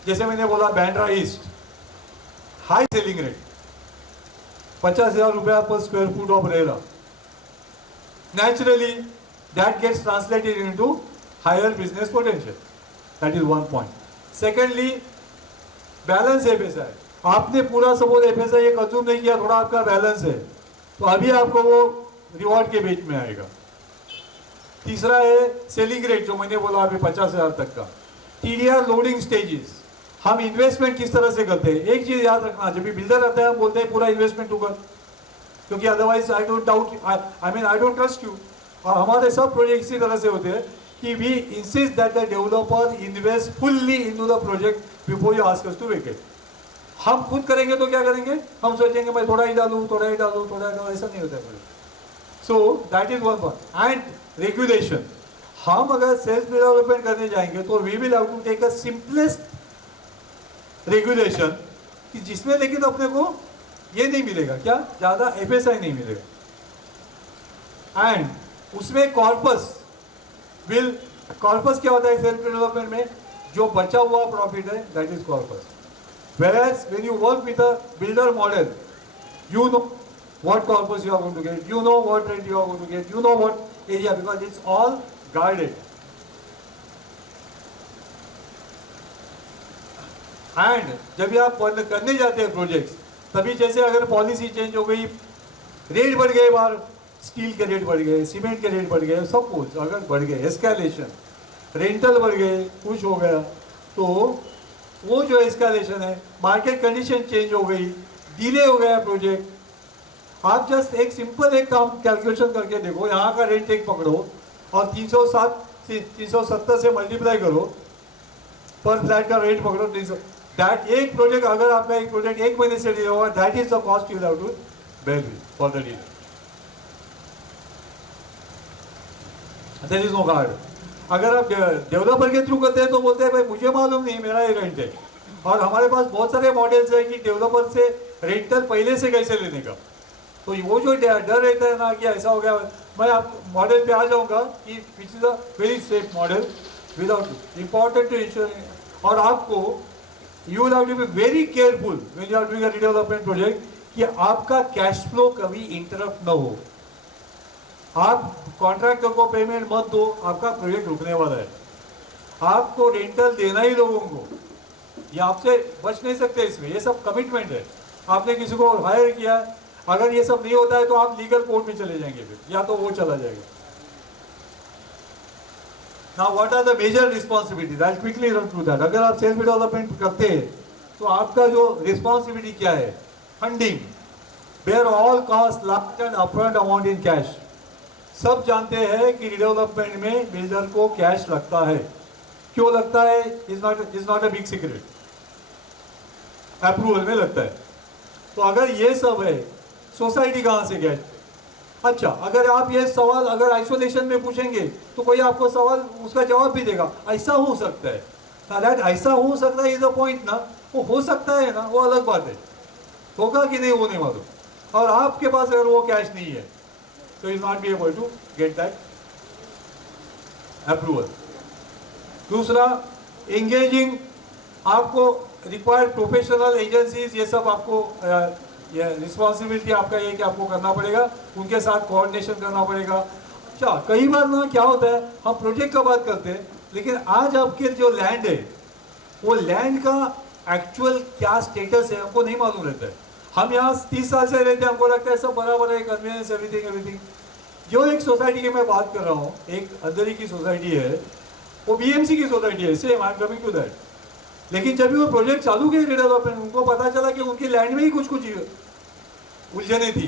जैसे मैंने बोला Bandra east, high selling rate 50,000 रुपया पर square foot of RERA, naturally that gets translated into higher business potential. That is one point. Secondly, balance FSI. आपने पूरा सपोज FSI ये कंज्यूम नहीं किया, थोड़ा आपका बैलेंस है, तो अभी आपको वो रिवॉर्ड के बीच में आएगा। तीसरा है सेलिंग रेट, जो मैंने बोला अभी 50,000 तक का। TDR लोडिंग स्टेजेस, हम इन्वेस्टमेंट किस तरह से करते हैं। एक चीज याद रखना, जब भी बिल्डर आता है हम बोलते हैं पूरा इन्वेस्टमेंट तू कर, क्योंकि otherwise I don't trust you. और हमारे सब प्रोजेक्ट इसी तरह से होते हैं कि we insist that the developer invest fully into the project before you ask us to vacate. हम खुद करेंगे तो क्या करेंगे, हम सोचेंगे मैं थोड़ा ही डालूं, ऐसा नहीं होता है। So that is one point. And regulation, हम अगर सेल्फ डेवलपमेंट करने जाएंगे तो we will have to take a simplest regulation, कि जिसमें लेकिन अपने को ये नहीं मिलेगा, क्या ज्यादा एफएसआई नहीं मिलेगा। एंड उसमें कॉर्पस क्या होता है सेल्फ डेवलपमेंट में, जो बचा हुआ प्रॉफिट है that is corpus. Whereas when you work with a builder model, you know what corpus you are going to get, you know what rent you are going to get, you know what area, because it's all guarded. And जब भी आप करने जाते हैं प्रोजेक्ट्स, तभी जैसे अगर पॉलिसी चेंज हो गई, रेट बढ़ गए, बाहर स्टील के रेट बढ़ गए, सीमेंट के रेट बढ़ गए, सब कुछ अगर बढ़ गए, एस्केलेशन, रेंटल बढ़ गए, कुछ हो गया, तो वो जो एस्केलेशन है, मार्केट कंडीशन चेंज हो गई, डिले हो गया प्रोजेक्ट, आप जस्ट एक सिंपल एक काम कैलकुलेशन करके देखो, यहाँ का रेंट एक पकड़ो और 370 से मल्टीप्लाई करो, पर फ्लैट का रेट पकड़ो 300, दैट एक प्रोजेक्ट, अगर आपका एक प्रोजेक्ट एक महीने से डिले होगा, that is the cost you have to bear for the delay. There is no guard. अगर आप डेवलपर के थ्रू करते हैं तो बोलते हैं भाई मुझे मालूम नहीं, मेरा ये रेंट है। और हमारे पास बहुत सारे मॉडल्स है कि डेवलपर से रेंटल पहले से कैसे लेने का, तो वो जो डर रहता है ना कि ऐसा हो गया, मैं आप मॉडल पे आ जाऊंगा कि which is a very safe model without important to ensure. और आपको you will have to be very careful when you are doing a redevelopment project कि आपका कैश फ्लो कभी इंटरप्ट न हो। आप कॉन्ट्रैक्टर को पेमेंट मत दो, आपका प्रोजेक्ट रुकने वाला है। आपको रेंटल देना ही लोगों को, ये आपसे बच नहीं सकते इसमें, ये सब कमिटमेंट है। आपने किसी को हायर किया, अगर ये सब नहीं होता है तो आप लीगल कोर्ट में चले जाएंगे, फिर या तो वो चला जाएगा। Now what are the major responsibilities, I quickly run through that. अगर आप सेल्फ डेवलपमेंट करते हैं तो आपका जो रिस्पॉन्सिबिलिटी क्या है, funding, bear all cost, last and upfront amount in cash. सब जानते हैं कि रिडेवलपमेंट में बिल्डर को कैश लगता है। क्यों लगता है, is not a big secret, approval में लगता है। तो अगर ये सब है, सोसाइटी कहाँ से कैश? अच्छा, अगर आप ये सवाल अगर आइसोलेशन में पूछेंगे तो कोई आपको सवाल उसका जवाब भी देगा, ऐसा हो सकता है ना, दैट ऐसा हो सकता है इज अ पॉइंट ना, वो हो सकता है ना, वो अलग बात है, होगा कि नहीं वो नहीं मालूम। और आपके पास अगर वो कैश नहीं है तो you not be able to get that approval. दूसरा, एंगेजिंग, आपको रिक्वायर्ड प्रोफेशनल एजेंसीज, ये सब आपको ये रिस्पॉन्सिबिलिटी आपका ये कि आपको करना पड़ेगा, उनके साथ कोऑर्डिनेशन करना पड़ेगा। अच्छा, कई बार ना क्या होता है, हम प्रोजेक्ट का बात करते हैं, लेकिन आज आपके जो लैंड है वो लैंड का एक्चुअल क्या स्टेटस है हमको नहीं मालूम रहता है। हम यहाँ 30 साल से रहते हैं, हमको लगता है सब बराबर है, कन्वीनियंस एवरीथिंग। जो एक सोसाइटी की मैं बात कर रहा हूँ, एक अंदरी की सोसाइटी है, वो बीएमसी की सोसाइटी है, same I am coming to that. लेकिन जब भी वो प्रोजेक्ट चालू किए डेवलपमेंट, उनको पता चला कि उनकी लैंड में ही कुछ उलझने थी,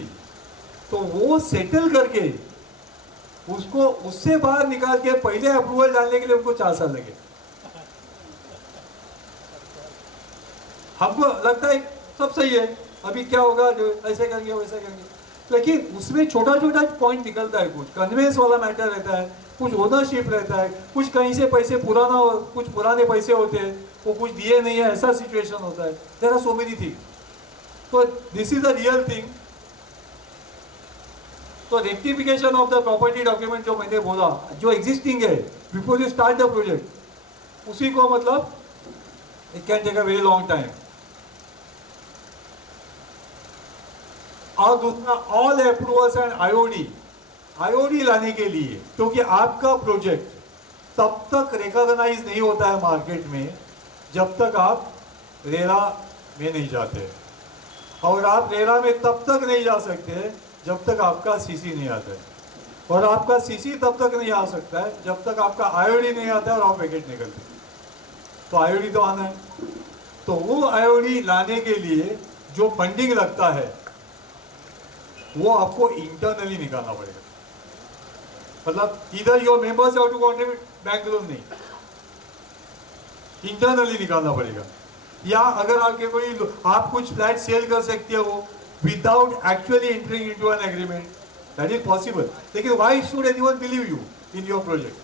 तो वो सेटल करके उसको उससे बाहर निकाल के पहले अप्रूवल डालने के लिए उनको 4 साल लगे। हमको लगता है सब सही है, अभी क्या होगा, ऐसे करेंगे वैसे करेंगे, लेकिन उसमें छोटा छोटा पॉइंट निकलता है, कुछ कन्वेंस वाला मैटर रहता है, कुछ ओनरशिप रहता है, कुछ कहीं से पैसे कुछ पुराने पैसे होते हैं, वो कुछ दिए नहीं है, ऐसा सिचुएशन होता है। There are so many thing. तो this is the real thing. तो rectification of the property document जो मैंने बोला, जो एग्जिस्टिंग है before you start the project, उसी को मतलब it can take a very long time. और दूसरा, ऑल अप्रूवल्स एंड आईओडी लाने के लिए, क्योंकि आपका प्रोजेक्ट तब तक रिकॉग्नाइज नहीं होता है मार्केट में जब तक आप रेरा में नहीं जाते, और आप रेरा में तब तक नहीं जा सकते जब तक आपका सीसी नहीं आता है, और आपका सीसी तब तक नहीं आ सकता है जब तक आपका आईओडी नहीं आता है और आप पैकेट निकलते। तो आईओडी तो आना है, तो वो आईओडी लाने के लिए जो फंडिंग लगता है वो आपको इंटरनली निकालना पड़ेगा। मतलब इधर your members have to contribute, bank loan नहीं, इंटरनली निकालना पड़ेगा। या अगर आपके कोई आप कुछ फ्लैट सेल कर सकते हो without actually entering into an agreement, that is possible. लेकिन why should anyone believe you in your project?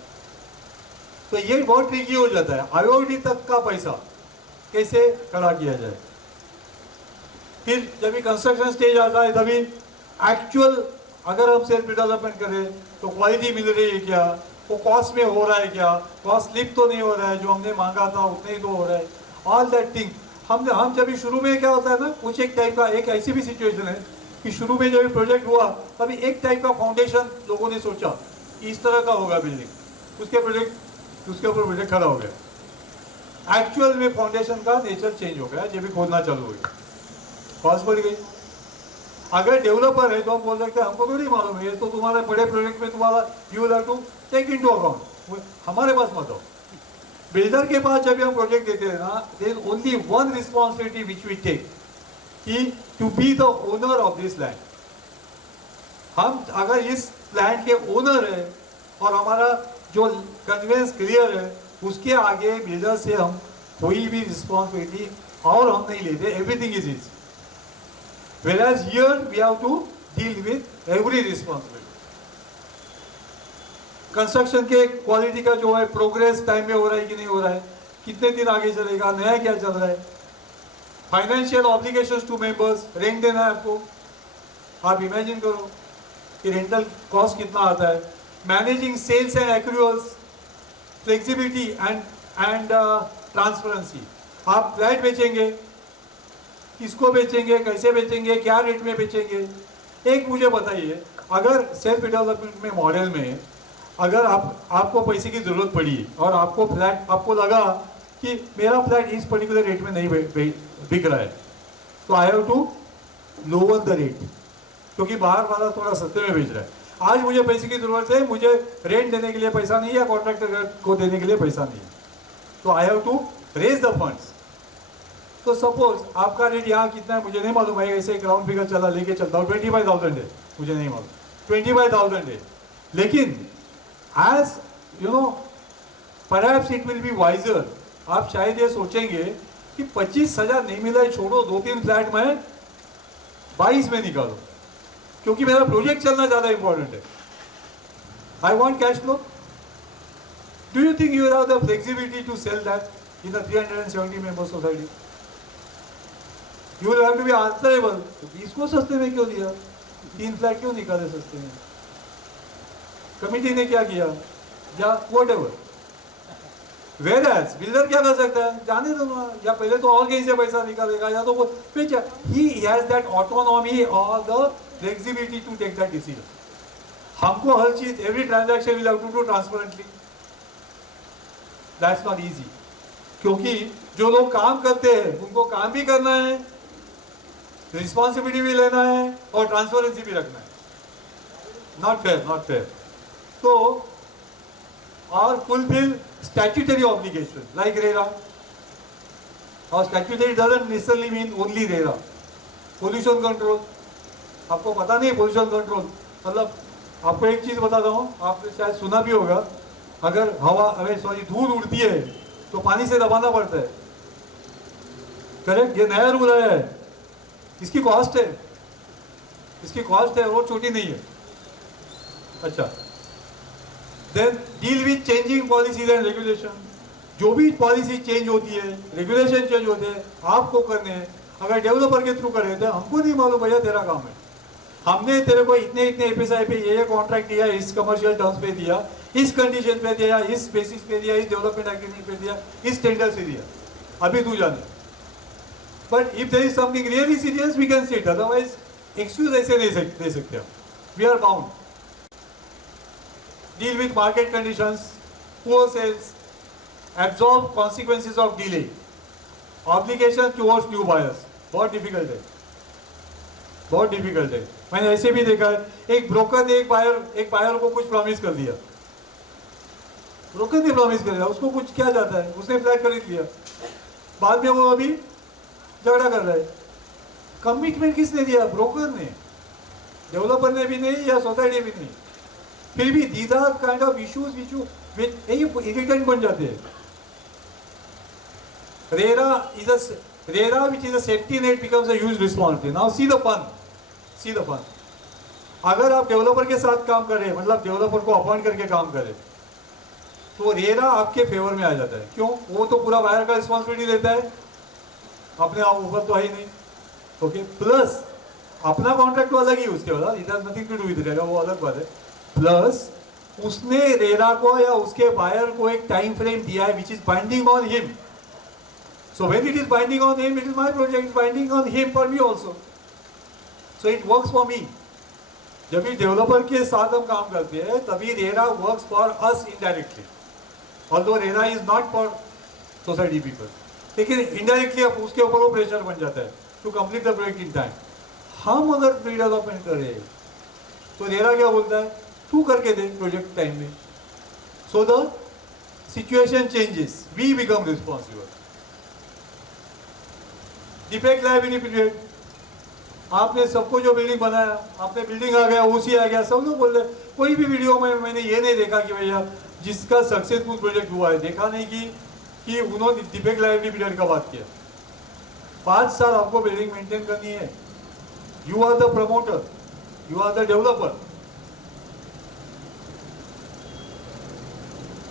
तो ये बहुत ट्रिकी हो जाता है, आईओडी तक का पैसा कैसे खड़ा किया जाए। फिर जब कंस्ट्रक्शन स्टेज आता है तभी एक्चुअल अगर हम सेल्फ डेवलपमेंट करें तो क्वालिटी मिल रही है क्या, वो कॉस्ट में हो रहा है क्या, कॉस्ट स्लिप तो नहीं हो रहा है, जो हमने मांगा था उतने ही तो हो रहा है, ऑल दैट थिंग। हम जब शुरू में क्या होता है ना, कुछ एक टाइप का, एक ऐसी भी सिचुएशन है कि शुरू में जब प्रोजेक्ट हुआ तभी एक टाइप का फाउंडेशन लोगों ने सोचा कि इस तरह का होगा बिल्डिंग, उसके ऊपर प्रोजेक्ट खड़ा हो गया। एक्चुअल में फाउंडेशन का नेचर चेंज हो गया, जब भी खोदना चालू हो गया, कॉस्ट बढ़ गई। अगर डेवलपर है तो हम बोल सकते हैं हमको तो नहीं मालूम है, ये तो तुम्हारे बड़े प्रोजेक्ट में तुम्हारा you will have to take into account, हमारे पास मत हो। बिल्डर के पास जब हम प्रोजेक्ट देते हैं ना, there is only one responsibility which we take, कि to be the owner of this land. हम अगर इस लैंड के ओनर है और हमारा जो कन्वेंस क्लियर है, उसके आगे बिल्डर से हम कोई भी रिस्पॉन्सिबिलिटी और हम नहीं लेते, everything is is. Whereas here we have to deal with every responsibility. Construction के क्वालिटी का जो है प्रोग्रेस टाइम में हो रहा है कि नहीं हो रहा है, कितने दिन आगे चलेगा, नया क्या चल रहा है, financial obligations to members, rent देना है आपको, आप इमेजिन करो कि रेंटल कॉस्ट कितना आता है, managing sales and accruals, flexibility and transparency. आप फ्लैट बेचेंगे, किसको बेचेंगे, कैसे बेचेंगे, क्या रेट में बेचेंगे। एक मुझे बताइए, अगर सेल्फ डेवलपमेंट में मॉडल में अगर आपको पैसे की जरूरत पड़ी और आपको लगा कि मेरा फ्लैट इस पर्टिकुलर रेट में नहीं बिक रहा है, तो I have to lower the rate, क्योंकि बाहर वाला थोड़ा सस्ते में बेच रहा है। आज मुझे पैसे की जरूरत है, मुझे रेंट देने के लिए पैसा नहीं है या कॉन्ट्रैक्टर को देने के लिए पैसा नहीं है, तो I have to raise the funds. तो सपोज आपका रेट यहाँ कितना है मुझे नहीं मालूम है, ऐसे ग्राउंड फिगर चला लेके चलता हूँ, 25,000 है, मुझे नहीं मालूम 25,000 है। लेकिन as you know perhaps it will be wiser, आप शायद ये सोचेंगे कि 25,000 नहीं मिला है, छोड़ो 2-3 फ्लैट में 22 में निकालो, क्योंकि मेरा प्रोजेक्ट चलना ज़्यादा इंपॉर्टेंट है। I want cash flow. Do you think you have the flexibility to sell that in the 370 member society? You will have to be answerable. इसको सस्ते में क्यों दिया, 3 फ्लैट क्यों निकाले सस्ते में, कमिटी ने क्या किया, या व्हाटएवर। Whereas बिल्डर क्या कर सकता है, जाने दो ना, या पहले तो और कहीं से पैसा निकालेगा, या तो वो he has that autonomy or the flexibility to take that decision. हमको हर चीज, every transaction will have to do transparently. That's not easy. क्योंकि जो लोग काम करते हैं उनको काम भी करना है, रिस्पॉन्सिबिलिटी भी लेना है और ट्रांसपेरेंसी भी रखना है. Not fair, not fair. तो और fulfil statutory obligation like RERA. और statutory doesn't necessarily mean only RERA. Pollution control, आपको पता नहीं पोल्यूशन कंट्रोल मतलब, आपको एक चीज बताता हूँ, आपने शायद सुना भी होगा, अगर हवा धूल उड़ती है तो पानी से दबाना पड़ता है. करेक्ट, ये नया रूल आया है. इसकी कॉस्ट है, इसकी कॉस्ट है, वो छोटी नहीं है. अच्छा, then deal with changing policies and regulation. जो भी पॉलिसी चेंज होती है, रेगुलेशन चेंज होते हैं, आपको करने हैं. अगर डेवलपर के थ्रू करे तो हमको नहीं मालूम, भैया तेरा काम है, हमने तेरे को इतने इतने एफएसआई पे ये कॉन्ट्रैक्ट दिया, इस कमर्शियल टर्म्स पे दिया, इस कंडीशन पे दिया, इस बेसिस पे दिया, इस डेवलपमेंट एक्टिविटी पे दिया, इस टेंडर से दिया, अभी तू जाने. But if there is something really serious we can sit, otherwise excuse ऐसे नहीं दे सकते हम. We are bound. Deal with market conditions, poor sales, absorb consequences of delay, obligation towards new buyers. बहुत डिफिकल्ट है, बहुत डिफिकल्ट है. मैंने ऐसे भी देखा है, एक ब्रोकर ने एक बायर को कुछ प्रॉमिस कर दिया. ब्रोकर ने प्रॉमिस कर दिया, उसको कुछ क्या जाता है, उसने फ्लैट खरीद लिया, बाद में वो अभी झगड़ा कर रहा है. कमिटमेंट किसने दिया? ब्रोकर ने, डेवलपर ने भी नहीं, या सोसाइटी भी नहीं. फिर भी these are kind of issues which irritant बन जाते हैं. RERA which is a safety net becomes a huge responsibility. Now see the fun. See the fun. अगर आप डेवलपर के साथ काम करें, मतलब डेवलपर को अपॉइंट करके काम करें, तो रेरा आपके फेवर में आ जाता है. क्यों? वो तो पूरा बायर का रिस्पॉन्सिबिलिटी लेता है, अपने आप ऊपर तो है ही नहीं. ओके, प्लस अपना कॉन्ट्रैक्ट तो अलग ही उसके बाद, it has nothing to do with RERA, वो अलग बात है. प्लस उसने रेरा को या उसके बायर को एक टाइम फ्रेम दिया है which is binding on him. So when it is binding on him, it is my project. It is binding on him for me also. So it works for me. जब भी डेवलपर के साथ हम काम करते हैं, तभी RERA works for us indirectly. Although RERA is not for society people. लेकिन indirectly अब उसके ऊपर वो प्रेशर बन जाता है to complete the project in time. हम अगर redevelopment करें, तो रेरा क्या बोलता है? तू करके दे प्रोजेक्ट टाइम में. So the situation changes. We become responsible. Defect liability period. आपने सबको जो बिल्डिंग बनाया, आपने बिल्डिंग आ गया, ओसी आ गया, सब लोग बोल रहे. कोई भी वीडियो में मैंने ये नहीं देखा कि भैया जिसका सक्सेसफुल प्रोजेक्ट हुआ है, देखा नहीं कि उन्होंने डिफेक्ट लायबिलिटी पीरियड का बात किया. 5 साल आपको बिल्डिंग मेंटेन करनी है. You are the promoter, you are the developer.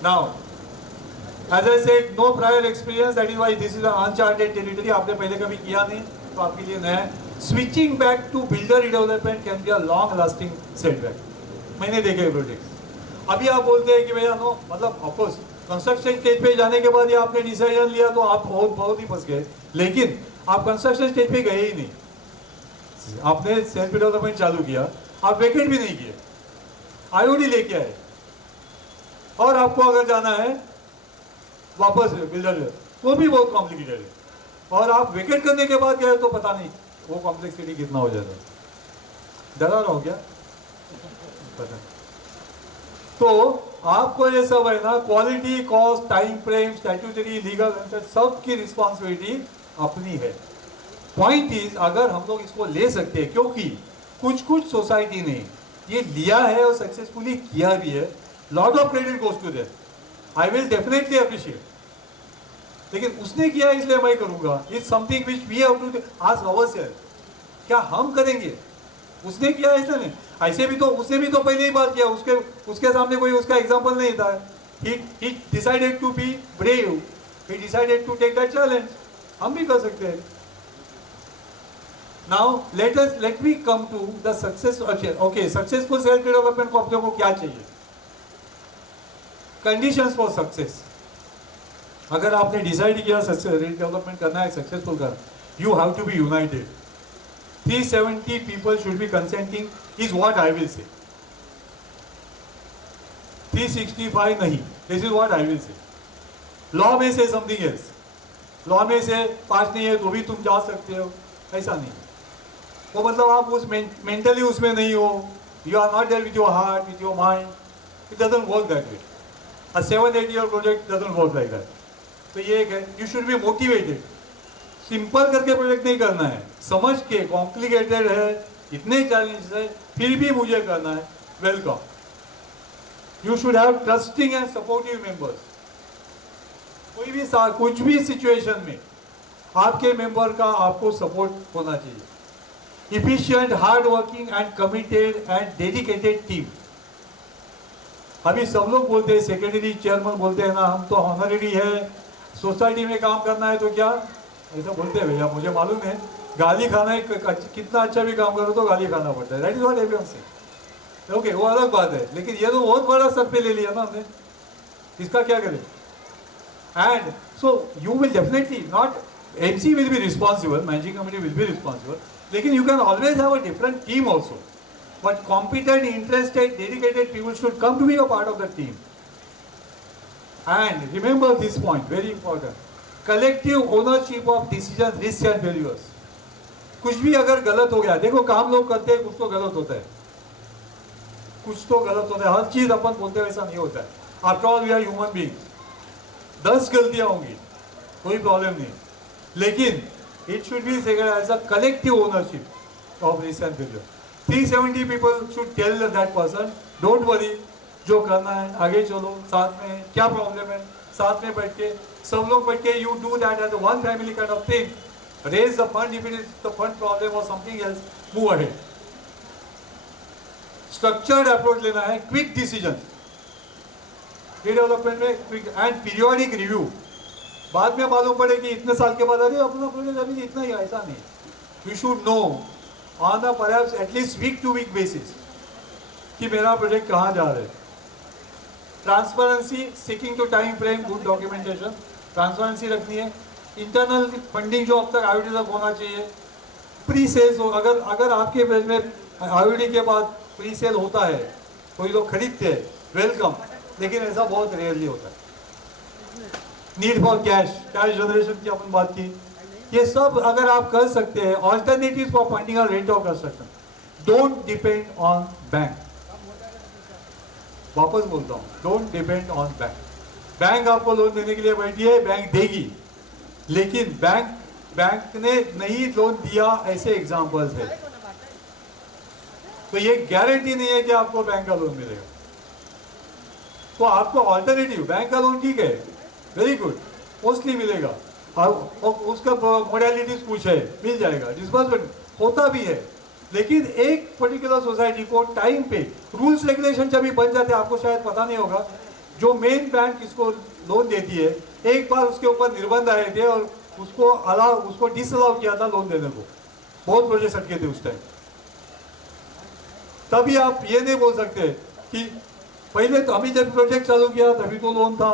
Now As I said, no prior experience, that is why this is an uncharted territory. आपने पहले कभी किया नहीं, तो आपके लिए नया है. Switching back to builder redevelopment can be a long-lasting setback. मैंने देखे प्रोजेक्ट्स. अभी आप बोलते हैं कि भैया नो, मतलब ऑफकोर्स कंस्ट्रक्शन स्टेज पे जाने के बाद ये आपने डिसीजन लिया तो आप बहुत ही फंस गए. लेकिन आप कंस्ट्रक्शन स्टेज पे गए ही नहीं, आपने सेल्फ डेवलपमेंट चालू किया, आप वेकेट भी नहीं किए, आईओडी लेके आए, और आपको अगर जाना है वापस बिल्डर, वो भी बहुत कॉम्प्लिकेटेड है. और आप वेकेट करने के बाद गए तो पता नहीं वो कॉम्प्लेक्सिटी कितना हो जाता है. डरा रहा हो क्या? पता. तो आपको ये सब है ना, quality, cost, time frame, statutory, legal, सब की रिस्पॉन्सिबिलिटी अपनी है. पॉइंट इज, अगर हम लोग इसको ले सकते हैं, क्योंकि कुछ सोसाइटी ने ये लिया है और सक्सेसफुली किया भी है, lot of credit goes to them. I will definitely appreciate. लेकिन उसने किया इसलिए मैं करूंगा. It's something which we have to ask ourselves. क्या हम करेंगे? उसने किया ऐसा नहीं. ऐसे भी तो उसने भी तो पहले ही बात किया, उसके सामने कोई उसका एग्जाम्पल नहीं था. He decided to be brave. He decided to take that challenge. हम भी कर सकते हैं. Now let me come to the success. Okay, successful self development को अपने को क्या चाहिए? Conditions for success. अगर आपने डिसाइड किया डेवलपमेंट करना है, सक्सेसफुल करना, you have to be united. 370 people should be consenting is what I will say. 365 नहीं, this is what I will say. Law में से समथिंग एल्स. लॉ में से पास नहीं है तो भी तुम जा सकते हो, ऐसा नहीं. वो मतलब आप उस मेंटली उसमें नहीं हो, you are not there with your heart, with your mind. It doesn't work that way. A 7-8 year project doesn't work like that. तो ये एक है, you should be motivated. Simple करके प्रोजेक्ट नहीं करना है, समझ के. कॉम्प्लिकेटेड है, इतने चैलेंजेस है, फिर भी मुझे करना है, welcome. You should have trusting and supportive members. कोई भी कुछ भी सिचुएशन में आपके मेंबर का आपको सपोर्ट होना चाहिए. Efficient, hard working and committed and dedicated team. अभी सब लोग बोलते हैं, सेक्रेटरी चेयरमैन बोलते हैं ना, हम तो ऑनरेडी है, सोसाइटी में काम करना है तो क्या, ऐसा बोलते हैं भैया. मुझे मालूम है, गाली खाना है, कितना अच्छा भी काम करो तो गाली खाना पड़ता है. दैट इज व्हाट एवरीवन से. ओके, वो अलग बात है, लेकिन ये तो बहुत बड़ा सर पे ले लिया ना हमने, इसका क्या करें. And so you will definitely not, MC will be responsible, managing committee will be responsible, लेकिन you can always have a different team also. But competent, interested, dedicated people should come to be a part of the team. And remember this point, very important. Collective ownership of decisions, risks and failures. कुछ भी अगर गलत हो गया, देखो काम लोग करते हैं, कुछ तो गलत होता है, कुछ तो गलत होता है. हर चीज अपन बोलते हैं वैसा नहीं होता है. After all we are human beings. 10 गलतियां होंगी, कोई प्रॉब्लम नहीं, लेकिन it should be as a collective ownership of risk and failure. 370 people should tell that person, don't worry, जो करना है आगे चलो, साथ में क्या प्रॉब्लम है, साथ में बैठ के सब लोग बैठ के, you do that as one family kind of thing. Raise the fund if it is the fund problem और something else, move ahead. Structured approach लेना है, क्विक डिसीजन डेवलपमेंट में, क्विक एंड पीरियोडिक रिव्यू. बाद में मालूम पड़े कि इतने साल के बाद अरे अपना प्रोजेक्ट अभी इतना ही, ऐसा नहीं. We should know on the perhaps at least week to week basis कि मेरा प्रोजेक्ट कहाँ जा रहा है. Transparency, sticking to time frame, good documentation, transparency रखनी है. इंटरनल फंडिंग जो अब तक IOD तक होना चाहिए. प्री सेल्स हो, अगर आपके पेज में IOD के बाद प्री सेल होता है, कोई लोग खरीदते हैं, वेलकम, लेकिन ऐसा बहुत रेयरली होता है. नीड फॉर कैश जनरेशन की अपन बात की, ये सब अगर आप कर सकते हैं, ऑल्टरनेटिव फॉर फंडिंग और rate of construction. Don't depend on bank. वापस बोलता हूँ, don't depend on bank. Bank आपको लोन देने के लिए बैठी है, बैंक देगी, लेकिन बैंक ने नहीं लोन दिया, ऐसे एग्जांपल्स है. तो ये गारंटी नहीं है कि आपको बैंक का लोन मिलेगा. तो आपको ऑल्टरनेटिव, बैंक का लोन ठीक है, वेरी गुड, मोस्टली मिलेगा, और उसका मोडालिटीज कुछ है, मिल जाएगा, डिस्बर्समेंट होता भी है. लेकिन एक पर्टिकुलर सोसाइटी को टाइम पे रूल्स रेगुलेशन जब भी बन जाते हैं, आपको शायद पता नहीं होगा, जो मेन बैंक इसको लोन देती है, एक बार उसके ऊपर निर्बंध आए थे और उसको डिसअलाउ किया था लोन देने को. बहुत प्रोजेक्ट अटके थे उस टाइम. तभी आप ये नहीं बोल सकते कि पहले तो अभी जब प्रोजेक्ट चालू किया तभी तो लोन था.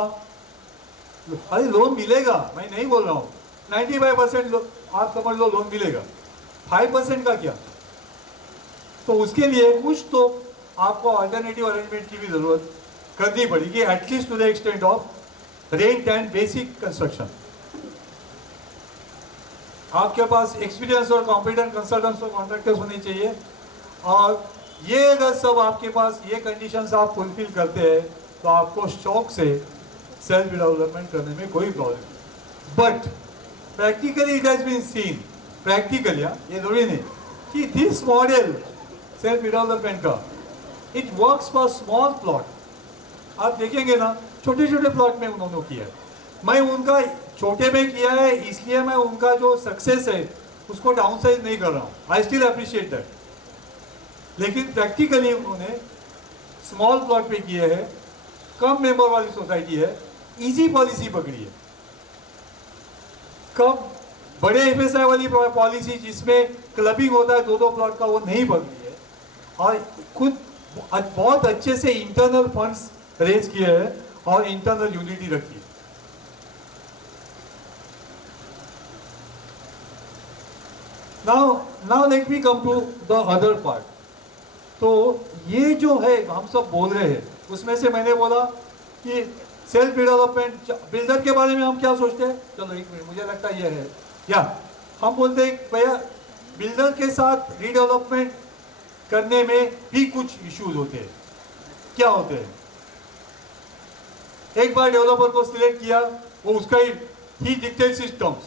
अरे लोन मिलेगा, मैं नहीं बोल रहा हूँ, 95% आप समझ लो लोन मिलेगा, 5% का क्या. तो उसके लिए कुछ तो आपको अल्टरनेटिव अरेंजमेंट की भी जरूरत करनी पड़ेगी, at least to the extent of rent and basic construction. आपके पास एक्सपीरियंस और कॉम्पिटेंट कंसल्टेंट्स और कॉन्ट्रैक्टर्स होने चाहिए. और ये अगर सब आपके पास ये कंडीशंस आप फुलफिल करते हैं, तो आपको शौक से सेल्फ डेवलपमेंट करने में कोई प्रॉब्लम नहीं. But practically it has been seen, practically ये जरूरी नहीं कि दिस मॉडल सेल्फ डेवलपमेंट का it works for small plot. आप देखेंगे ना, छोटे छोटे प्लॉट में उन्होंने किया है. मैं उनका छोटे में किया है, इसलिए मैं उनका जो सक्सेस है उसको डाउनसाइज नहीं कर रहा हूँ. I still appreciate that. लेकिन प्रैक्टिकली उन्होंने स्मॉल प्लॉट पे किए हैं, कम मेंबर वाली सोसाइटी है, इजी पॉलिसी पकड़ी है. कब बड़े FSI वाली पॉलिसी जिसमें क्लबिंग होता है 2-2 प्लॉट का, वो नहीं पकड़ी है. और खुद बहुत अच्छे से इंटरनल फंड्स रेज किए हैं और इंटरनल यूनिटी रखी है. Now let me come to the other part. तो ये जो है हम सब बोल रहे हैं, उसमें से मैंने बोला कि सेल्फ डेवलपमेंट बिल्डर के बारे में हम क्या सोचते हैं। चलो एक मिनट, मुझे लगता है ये है, या हम बोलते हैं भैया बिल्डर के साथ रीडेवलपमेंट करने में भी कुछ इश्यूज होते हैं। क्या होते हैं? एक बार डेवलपर को सिलेक्ट किया, वो उसका ही डिक्टेट सिस्टम्स,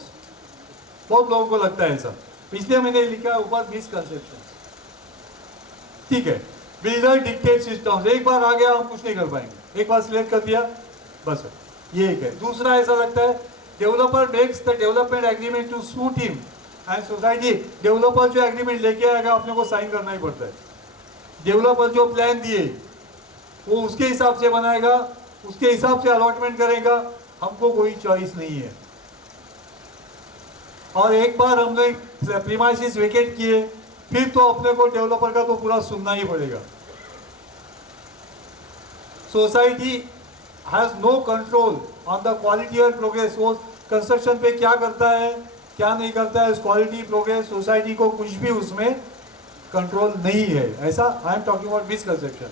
बहुत लोगों को लगता है ऐसा, इसलिए मैंने लिखा है ऊपर मिसकंसेप्शन। ठीक है, बिल्डर डिक्टेट सिस्टम्स, एक बार आ गया हम कुछ नहीं कर पाएंगे, एक बार सिलेक्ट कर दिया बस, ये एक है। दूसरा ऐसा लगता है developer makes the development agreement to suit him and society. Developer जो एग्रीमेंट लेके आएगा अपने को साइन करना ही पड़ता है। डेवलपर जो प्लान दिए वो उसके हिसाब से बनाएगा, उसके हिसाब से अलॉटमेंट करेगा, हमको कोई चॉइस नहीं है। और एक बार हमने प्रीमाइसेस वेकेट किए, फिर तो अपने को डेवलपर का तो पूरा सुनना ही पड़ेगा। Society has no control on the quality और प्रोग्रेस। वो कंस्ट्रक्शन पे क्या करता है क्या नहीं करता है, क्वालिटी प्रोग्रेस, सोसाइटी को कुछ भी उसमें कंट्रोल नहीं है। ऐसा आई am talking about misconception.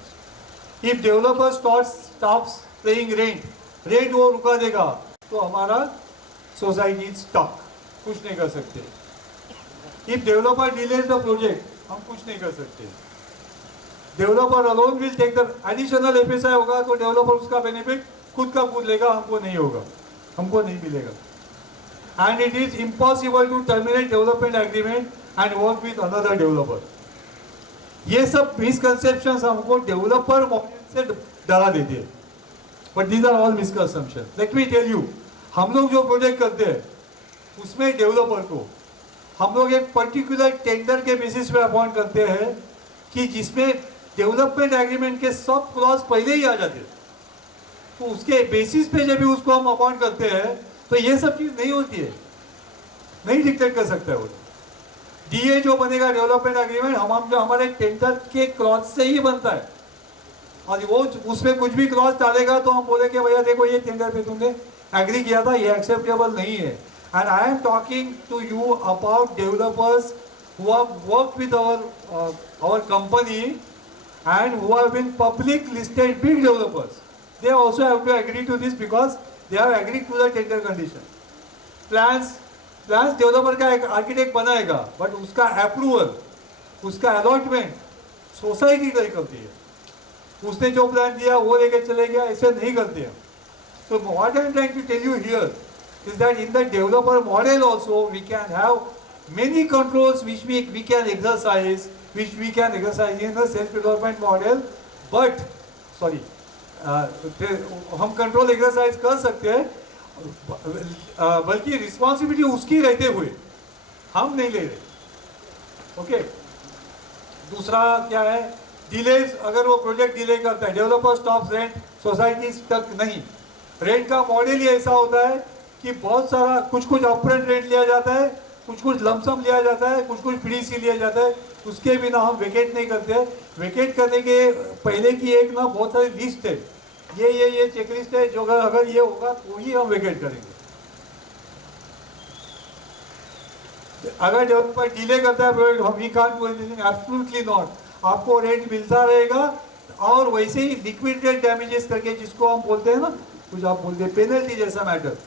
If developer stops paying rent वो रुका देगा तो हमारा सोसाइटी स्टॉक, कुछ नहीं कर सकते। If developer delays the project, हम कुछ नहीं कर सकते। Developer alone will take the additional FSI होगा तो डेवलपर उसका बेनिफिट खुद का खुद लेगा, हमको नहीं होगा, हमको नहीं मिलेगा। And it is impossible to terminate development agreement and work with another developer. ये सब मिसकंसेप्शंस हमको डेवलपर मॉडल से डरा देते हैं, but these are all misconception. Let me tell you, हम लोग जो प्रोजेक्ट करते हैं उसमें डेवलपर को हम लोग एक पर्टिकुलर टेंडर के बेसिस पे अपॉइंट करते हैं कि जिसमें डेवलपमेंट एग्रीमेंट के सब क्लॉज पहले ही आ जाते हैं। तो उसके बेसिस पे जब भी उसको हम अपॉइंट करते हैं तो ये सब चीज़ नहीं होती है, नहीं डिक्टेट कर सकता है वो। डीए जो बनेगा डेवलपमेंट एग्रीमेंट हम जो हमारे टेंडर के क्लॉज से ही बनता है, और वो उसमें कुछ भी क्लॉज डालेगा तो हम बोलेंगे भैया देखो ये टेंडर पे तुमने एग्री किया था, ये एक्सेप्टेबल नहीं है। And I am talking to you about developers who have worked with our company and who have been public listed big developers. They also have to agree to this because they have agreed to the tender condition. Plans developer का एक आर्किटेक्ट बनाएगा, बट उसका अप्रूवल, उसका अलॉटमेंट सोसाइटी तय करती है। उसने जो प्लान दिया वो लेके चले गया, ऐसे नहीं करते हैं। So what I am trying to tell you here is that in the developer model also we can have many controls which we can exercise, in the self development model, but sorry, हम कंट्रोल एक्सरसाइज कर सकते हैं, बल्कि रिस्पॉन्सिबिलिटी उसकी रहते हुए हम नहीं ले रहे। ओके, दूसरा क्या है, डिलेज। अगर वो प्रोजेक्ट डिले करता है, डेवलपर स्टॉप्स रेंट, सोसाइटी तक नहीं। रेंट का मॉडल ही ऐसा होता है कि बहुत सारा कुछ अपफ्रंट रेंट लिया जाता है, कुछ लमसम लिया जाता है, कुछ पीडीसी लिया जाता है, उसके बिना हम वेकेट नहीं करते। वेकेट करने के पहले की एक ना बहुत सारी लिस्ट है, ये चेकलिस्ट है, जो अगर ये होगा तो ही हम वेकेट करेंगे। अगर डेवलपर डिले करता है प्रोजेक्ट, हम he can't do anything, absolutely not. आपको रेंट मिलता रहेगा, और वैसे ही लिक्विडेटेड डैमेजेस करके जिसको हम बोलते हैं ना, कुछ आप बोलते हैं पेनल्टी जैसा मैटर,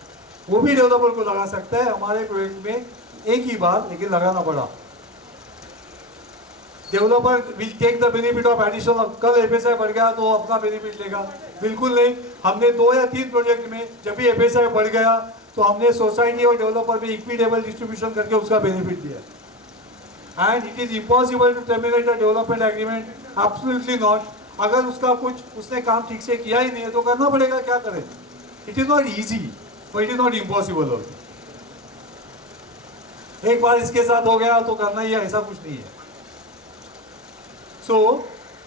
वो भी डेवलपर को लगा सकता है। हमारे प्रोजेक्ट में एक ही बार लेकिन लगाना पड़ा। Developer will take the benefit of additional, कल एफएसआई बढ़ गया तो अपना बेनिफिट लेगा, बिल्कुल नहीं। हमने 2 या 3 प्रोजेक्ट में जब भी एफएसआई बढ़ गया तो हमने सोसाइटी और डेवलपर में इक्विटेबल डिस्ट्रीब्यूशन करके उसका बेनिफिट दिया। And it is impossible to terminate the development agreement, absolutely not. अगर उसका कुछ उसने काम ठीक से किया ही नहीं है तो करना पड़ेगा, क्या करें। It is not easy, but it is not impossible also. एक बार इसके साथ हो गया तो करना ही है, ऐसा कुछ नहीं है। सो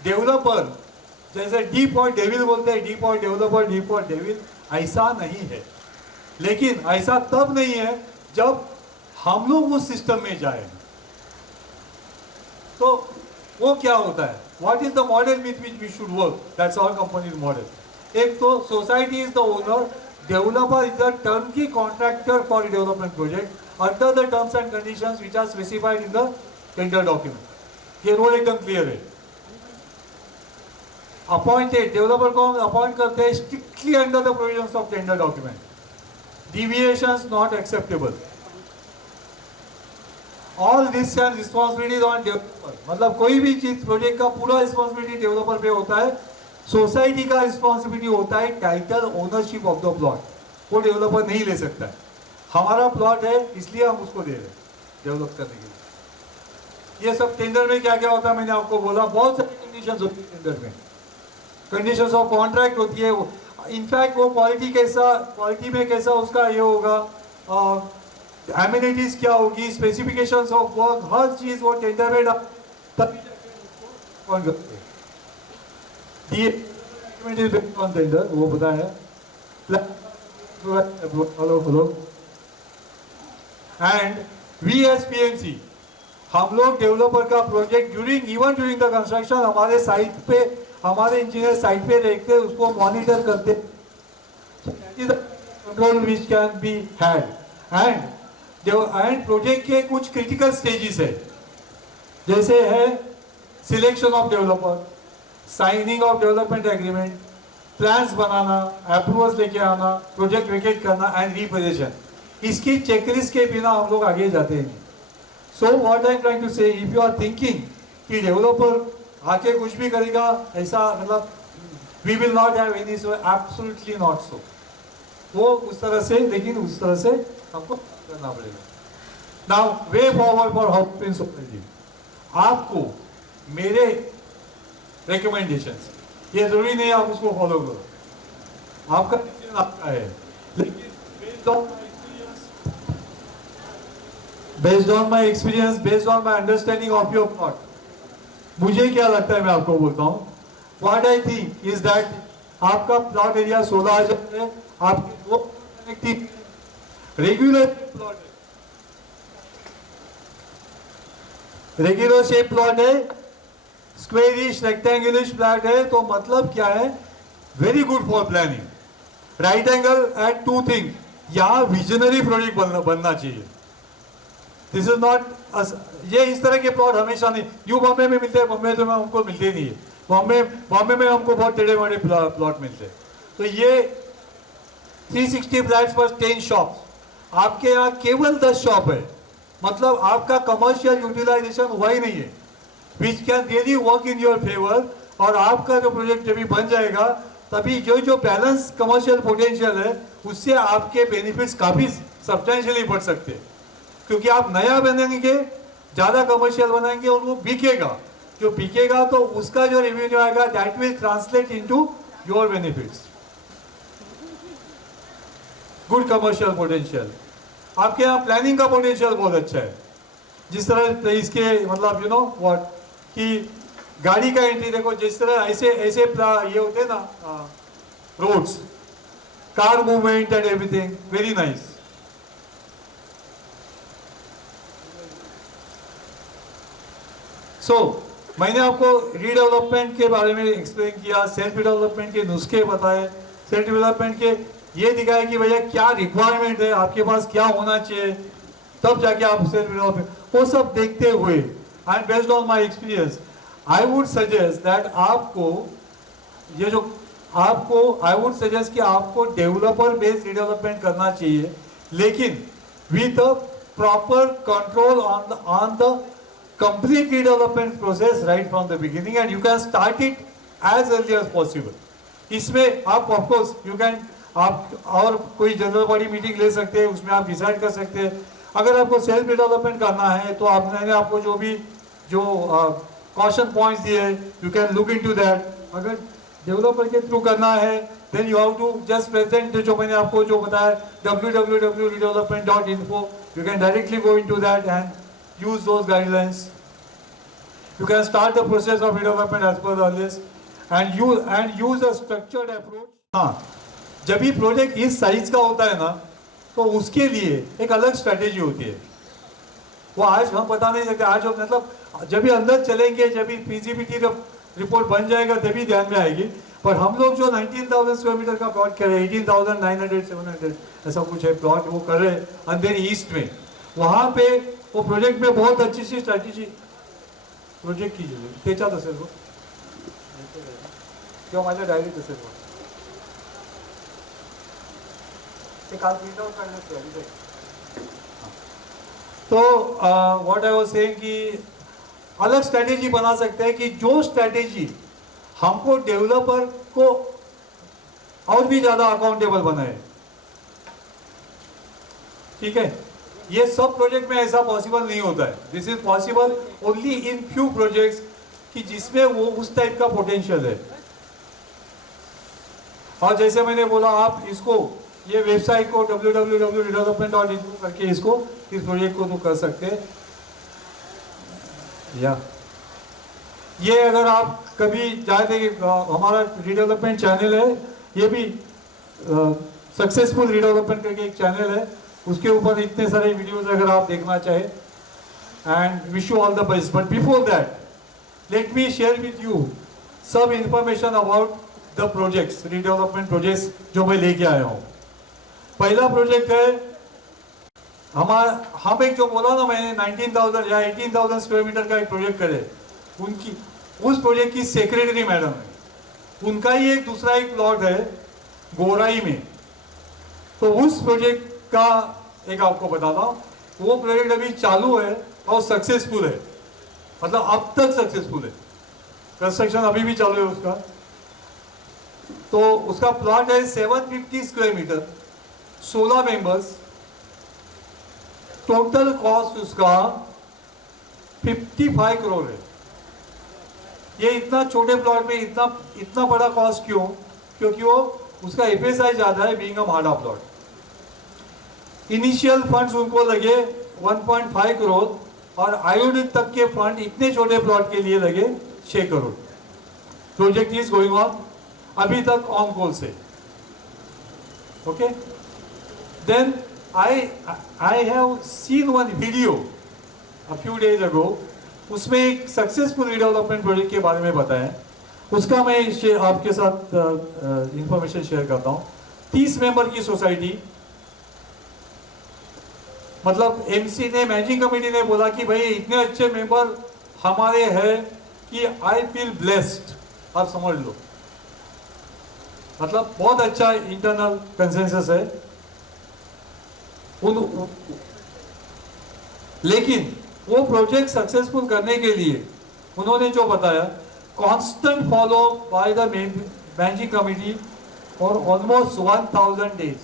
डेवलपर जैसे डीप और डेविल बोलते हैं, डीप और डेवलपर, डीप और डेविल, ऐसा नहीं है। लेकिन ऐसा तब नहीं है जब हम लोग उस सिस्टम में जाए। तो वो क्या होता है, what is the model with which we should work, that's our company's model. एक तो society is the owner, developer is the turnkey contractor for development project, under the terms and conditions which are specified in the tender document। ये रूल एकदम क्लियर है। अपॉइंटेड डेवलपर को हम अपॉइंट करते हैं strictly under the provisions of tender document. Deviations not acceptable. All this and responsibilities on developer, मतलब कोई भी चीज प्रोजेक्ट का पूरा रिस्पॉन्सिबिलिटी डेवलपर पे होता है। सोसाइटी का रिस्पॉन्सिबिलिटी होता है title ownership of the plot, वो डेवलपर नहीं ले सकता है। हमारा प्लॉट है इसलिए हम उसको दे रहे हैं डेवलप करने के लिए। ये सब टेंडर में क्या क्या होता है मैंने आपको बोला, बहुत सारी कंडीशंस होती है टेंडर में। कंडीशंस ऑफ कॉन्ट्रैक्ट होती है, इनफैक्ट वो क्वालिटी में कैसा उसका ये होगा, एमिनिटीज क्या होगी, स्पेसिफिकेशंस ऑफ वर्क, हर चीज वो टेंडर में तभी कौन करते हैं। टेंडर वो बताया hello and V S PMC हम लोग डेवलपर का प्रोजेक्ट ड्यूरिंग द कंस्ट्रक्शन हमारे साइट पे, हमारे इंजीनियर साइट पे रहते उसको मॉनिटर करते, control which can be had and project के कुछ क्रिटिकल स्टेजेस है, जैसे है selection of developer, signing off development agreement, plans banana, approvals लेके आना, प्रोजेक्ट वेकेट करना एंड रीपोजीशन। इसकी चेकलिस्ट के बिना हम लोग आगे जाते हैं। So what I am trying to say, if you are thinking कि डेवलपर आके कुछ भी करेगा ऐसा, मतलब we will not have any, so absolutely not so. वो उस तरह से, लेकिन उस तरह से हमको करना पड़ेगा। Now way forward for helping society, आपको मेरे रिकमेंडेशंस, ये जरूरी नहीं आप उसको फॉलो करो, आपका डिसीजन आपका है, लेकिन based on my experience, based on my understanding of your plot, मुझे क्या लगता है मैं आपको बोलता हूँ, what I think is that आपका प्लॉट एरिया 16,000 है, आपके दो रेगुलर प्लॉट है, रेगुलर शेप प्लॉट है, स्क्वेरिश रेक्टेंगुलर प्लॉट है, तो मतलब क्या है, very good for planning. Right angle at two thing, यहाँ विजनरी प्रोजेक्ट बनना चाहिए। दिस इज नॉट, ये इस तरह के प्लॉट हमेशा नहीं, यूं बॉम्बे में मिलते हैं, बॉम्बे तो हमको मिलते नहीं है, बॉम्बे में हमको बहुत टेढ़े मेढ़े प्लॉट मिलते हैं। तो ये 360 फ्लैट्स पर 10 शॉप, आपके यहाँ केवल 10 शॉप है, मतलब आपका कमर्शियल यूटिलाइजेशन हुआ ही नहीं है, which can really work in your favour. और आपका जो प्रोजेक्ट जब भी बन जाएगा तभी जो बैलेंस कमर्शियल पोटेंशियल है उससे आपके बेनिफिट्स काफी सब्सटेंशियली बढ़ सकते हैं, क्योंकि आप नया बनेंगे, ज्यादा कमर्शियल बनाएंगे और वो बिकेगा, जो बिकेगा तो उसका जो रेवेन्यू आएगा that will translate into your benefits. Good commercial potential, आपके यहाँ प्लानिंग का पोटेंशियल बहुत अच्छा है, जिस तरह इसके मतलब यू नो व्हाट कि गाड़ी का एंट्री देखो, जिस तरह ऐसे ऐसे ये होते हैं ना roads, car movement and everything, very nice. So मैंने आपको रीडेवलपमेंट के बारे में एक्सप्लेन किया, सेल्फ डेवलपमेंट के नुस्खे बताए, सेल्फ डेवलपमेंट के ये दिखाया कि भैया क्या रिक्वायरमेंट है, आपके पास क्या होना चाहिए, तब जाके आप सेल्फ डेवलपमेंट, वो सब देखते हुए and based on my experience I would suggest that आपको ये जो आपको आई वुड सजेस्ट कि आपको डेवलपर बेस्ड रीडेवलपमेंट करना चाहिए, लेकिन with a proper control on the complete redevelopment process right from the beginning, and you can start it as early as possible. इसमें आप of course you can आप और कोई जनरल बॉडी मीटिंग ले सकते हैं, उसमें आप डिसाइड कर सकते हैं। अगर आपको सेल्फ डेवलपमेंट करना है तो आपने आपको जो भी जो कॉशन पॉइंट्स दिए you can look into that. अगर डेवलपर के थ्रू करना है then you have to just present, जो मैंने आपको जो बताया www.redevelopment.info, you can directly go into that and use those guidelines. You can start the process of redevelopment as per the list and use a structured approach. हाँ, जब भी प्रोजेक्ट इस साइज का होता है ना तो उसके लिए एक अलग स्ट्रेटेजी होती है, वो आज हम बता नहीं सकते। आज मतलब जब भी अंदर चलेंगे, जब भी पीजीबीटी रिपोर्ट बन जाएगा तभी ध्यान में आएगी। पर हम लोग जो 19,000 स्क्वायर मीटर का प्लॉट कर रहे हैं, 18,900 700 ऐसा कुछ है प्लॉट वो कर रहे हैं अंधेरी ईस्ट में, वहां पे वो प्रोजेक्ट में बहुत अच्छी सी स्ट्रॅटेजी प्रोजेक्ट कीजिए त्याच्यात असेल वो किंवा माझ्या डायरीत असेल वो ते काल प्रिंट आउट काढले तो व्हाट आई वाज सेइंग कि अलग स्ट्रैटेजी बना सकते हैं कि जो स्ट्रैटेजी हमको डेवलपर को और भी ज्यादा अकाउंटेबल बनाए। ठीक है, ये सब प्रोजेक्ट में ऐसा पॉसिबल नहीं होता है। This is possible only in few projects कि जिसमें वो उस टाइप का पोटेंशियल है। और जैसे मैंने बोला, आप इसको ये वेबसाइट को www.development.edu करके इसको इस प्रोजेक्ट को तो कर सकते हैं। या ये अगर आप कभी चाहते हमारा रीडेवलपमेंट चैनल है, ये भी सक्सेसफुल रीडेवलपमेंट करके एक चैनल है, उसके ऊपर इतने सारे वीडियोस अगर आप देखना चाहे, and wish you all the best. But before that let me share with you सब information about the projects, redevelopment projects जो मैं लेके आया हूँ। पहला प्रोजेक्ट है हम एक जो बोला ना मैंने 19,000 या 18,000 स्क्वायर मीटर का एक प्रोजेक्ट करे, उनकी उस प्रोजेक्ट की सेक्रेटरी मैडम है, उनका ही एक दूसरा एक प्लॉट है गोराई में। तो उस प्रोजेक्ट का एक आपको बताता हूँ, वो प्रोजेक्ट अभी चालू है और सक्सेसफुल है, मतलब अब तक सक्सेसफुल है, कंस्ट्रक्शन अभी भी चालू है उसका। तो उसका प्लॉट है 750 square metre, 16 members, total cost उसका 55 करोड़ है। ये इतना छोटे प्लॉट में इतना बड़ा कॉस्ट क्यों? क्योंकि वो उसका एफएसआई ज्यादा है, बीइंग अ माडा प्लॉट। इनिशियल फंड्स उनको लगे 1.5 करोड़ और आयोडिन तक के फंड इतने छोटे प्लॉट के लिए लगे 6 करोड़। प्रोजेक्ट इज गोइंग ऑन, अभी तक ऑन कॉल से। Okay, then I have seen one video a few days ago, उसमें एक सक्सेसफुल रीडेवलपमेंट प्रोजेक्ट के बारे में बताया, उसका मैं आपके साथ इंफॉर्मेशन शेयर करता हूँ। 30 मेंबर की सोसाइटी, मतलब एमसी ने, मैनेजिंग कमेटी ने बोला कि भाई इतने अच्छे मेंबर हमारे हैं कि आई फील ब्लेस्ड, आप समझ लो, मतलब बहुत अच्छा इंटरनल कंसेंसस है। लेकिन वो प्रोजेक्ट सक्सेसफुल करने के लिए उन्होंने जो बताया, constant follow by the managing committee for almost 1000 days.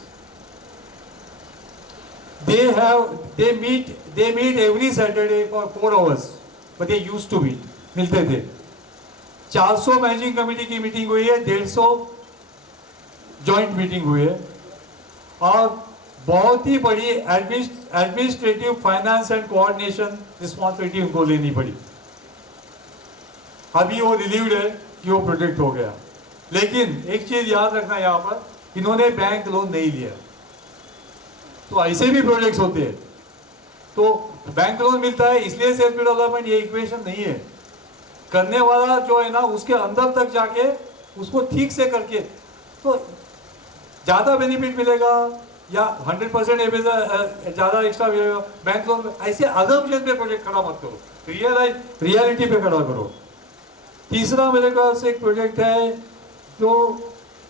They meet every Saturday for 4 hours, but they used to meet, मिलते थे। 400 मैनेजिंग कमिटी की मीटिंग हुई है, 150 जॉइंट मीटिंग हुई है, और बहुत ही बड़ी administrative, finance and coordination responsibility उनको लेनी पड़ी। अभी वो रिलीव्ड है कि वो प्रोजेक्ट हो गया। लेकिन एक चीज याद रखना, यहाँ पर इन्होंने बैंक लोन नहीं लिया। तो ऐसे भी प्रोजेक्ट्स होते हैं, तो बैंक लोन मिलता है इसलिए सेल्फ डेवलपमेंट, ये इक्वेशन नहीं है। करने वाला जो है ना, उसके अंदर तक जाके उसको ठीक से करके तो ज्यादा बेनिफिट मिलेगा, या 100% ज्यादा एक्स्ट्रा मिलेगा। बैंक लोन ऐसे अजम्पशन पे प्रोजेक्ट खड़ा मत करो, रियलिटी पे खड़ा करो। तीसरा मेरे पास एक प्रोजेक्ट है जो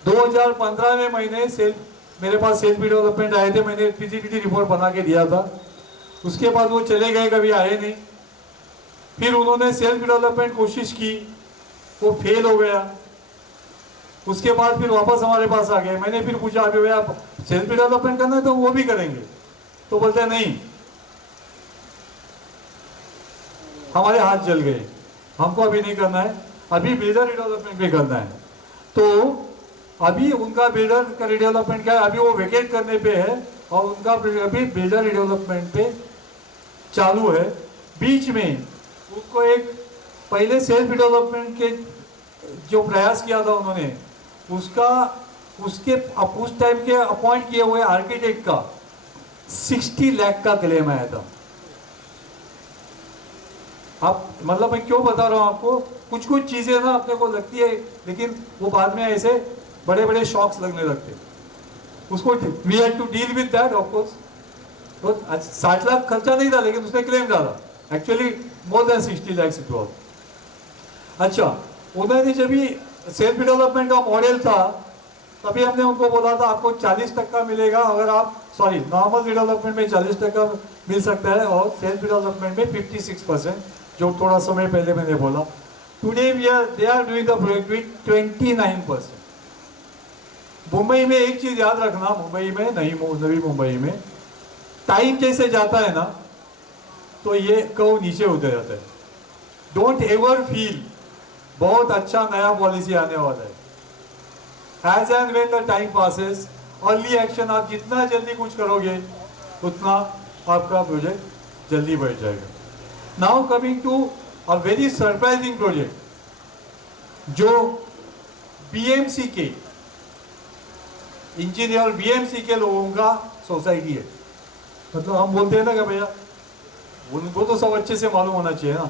2015 में मेरे पास सेल्फ डेवलपमेंट आए थे, मैंने फिजिबिलिटी रिपोर्ट बना के दिया था। उसके बाद वो चले गए, कभी आए नहीं। फिर उन्होंने सेल्फ डेवलपमेंट कोशिश की, वो फेल हो गया। उसके बाद फिर वापस हमारे पास आ गए। मैंने फिर पूछा, अभी भैया सेल्फ डेवलपमेंट करना है तो वो भी करेंगे? तो बोलते हैं नहीं, हमारे हाथ जल गए, हमको अभी नहीं करना है, अभी बिल्डर रिडेवलपमेंट पे करना है। तो अभी उनका बिल्डर का रिडेवलपमेंट क्या है, अभी वो वेकेट करने पे है, और उनका अभी बिल्डर रिडेवलपमेंट पे चालू है। बीच में उनको एक पहले सेल्फ डेवलपमेंट के जो प्रयास किया था उन्होंने, उस टाइम के अपॉइंट किए हुए आर्किटेक्ट का 60 लाख का क्लेम आया था। आप मतलब मैं क्यों बता रहा हूं आपको, कुछ चीजें ना अपने को लगती है, लेकिन वो बाद में ऐसे बड़े बड़े शॉक्स लगने लगते। उसको we had to deal with that of course. तो 60 लाख खर्चा नहीं था, लेकिन उसने क्लेम डाला, actually more than 60 lakh it was. अच्छा, उन्होंने जब भी सेल्फ डेवलपमेंट का मॉडल था, तभी हमने उनको बोला था आपको 40% मिलेगा, अगर आप नॉर्मल डेवलपमेंट में 40% मिल सकता है और सेल्फ डेवलपमेंट में 56%, जो थोड़ा समय पहले मैंने बोला। Today they are doing the project with 29%। Mumbai में एक चीज याद रखना, मुंबई में नहीं, नवी मुंबई में टाइम जैसे जाता है ना, तो ये कर्व नीचे होते जाता है। डोंट एवर फील बहुत अच्छा नया पॉलिसी आने वाला है। As and when the time passes, early action, आप जितना जल्दी कुछ करोगे उतना आपका प्रोजेक्ट जल्दी बढ़ जाएगा। Now coming to a very surprising project, जो बीएमसी के इंजीनियर, बीएमसी के लोगों का सोसाइटी है। मतलब हम बोलते हैं ना कि भैया उनको तो सब अच्छे से मालूम होना चाहिए ना।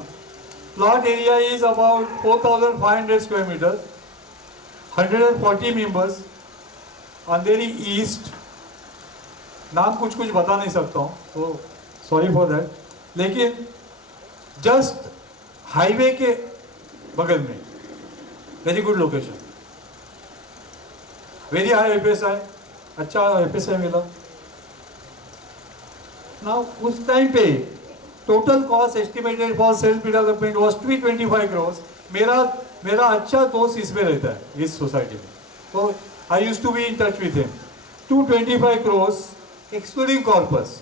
Plot area is about 4,500 square metre, 140 members, Andheri east. नाम कुछ कुछ बता नहीं सकता हूँ, तो सॉरी फॉर दैट, लेकिन जस्ट हाईवे के बगल में, very good location, very high FSI, अच्छा एफएसआई मिला ना उस टाइम पे। Total cost estimated for self development was 225 crore. मेरा अच्छा दोस्त इसमें रहता है, इस सोसाइटी में, तो I used to be in touch with him. 225 crore excluding corpus,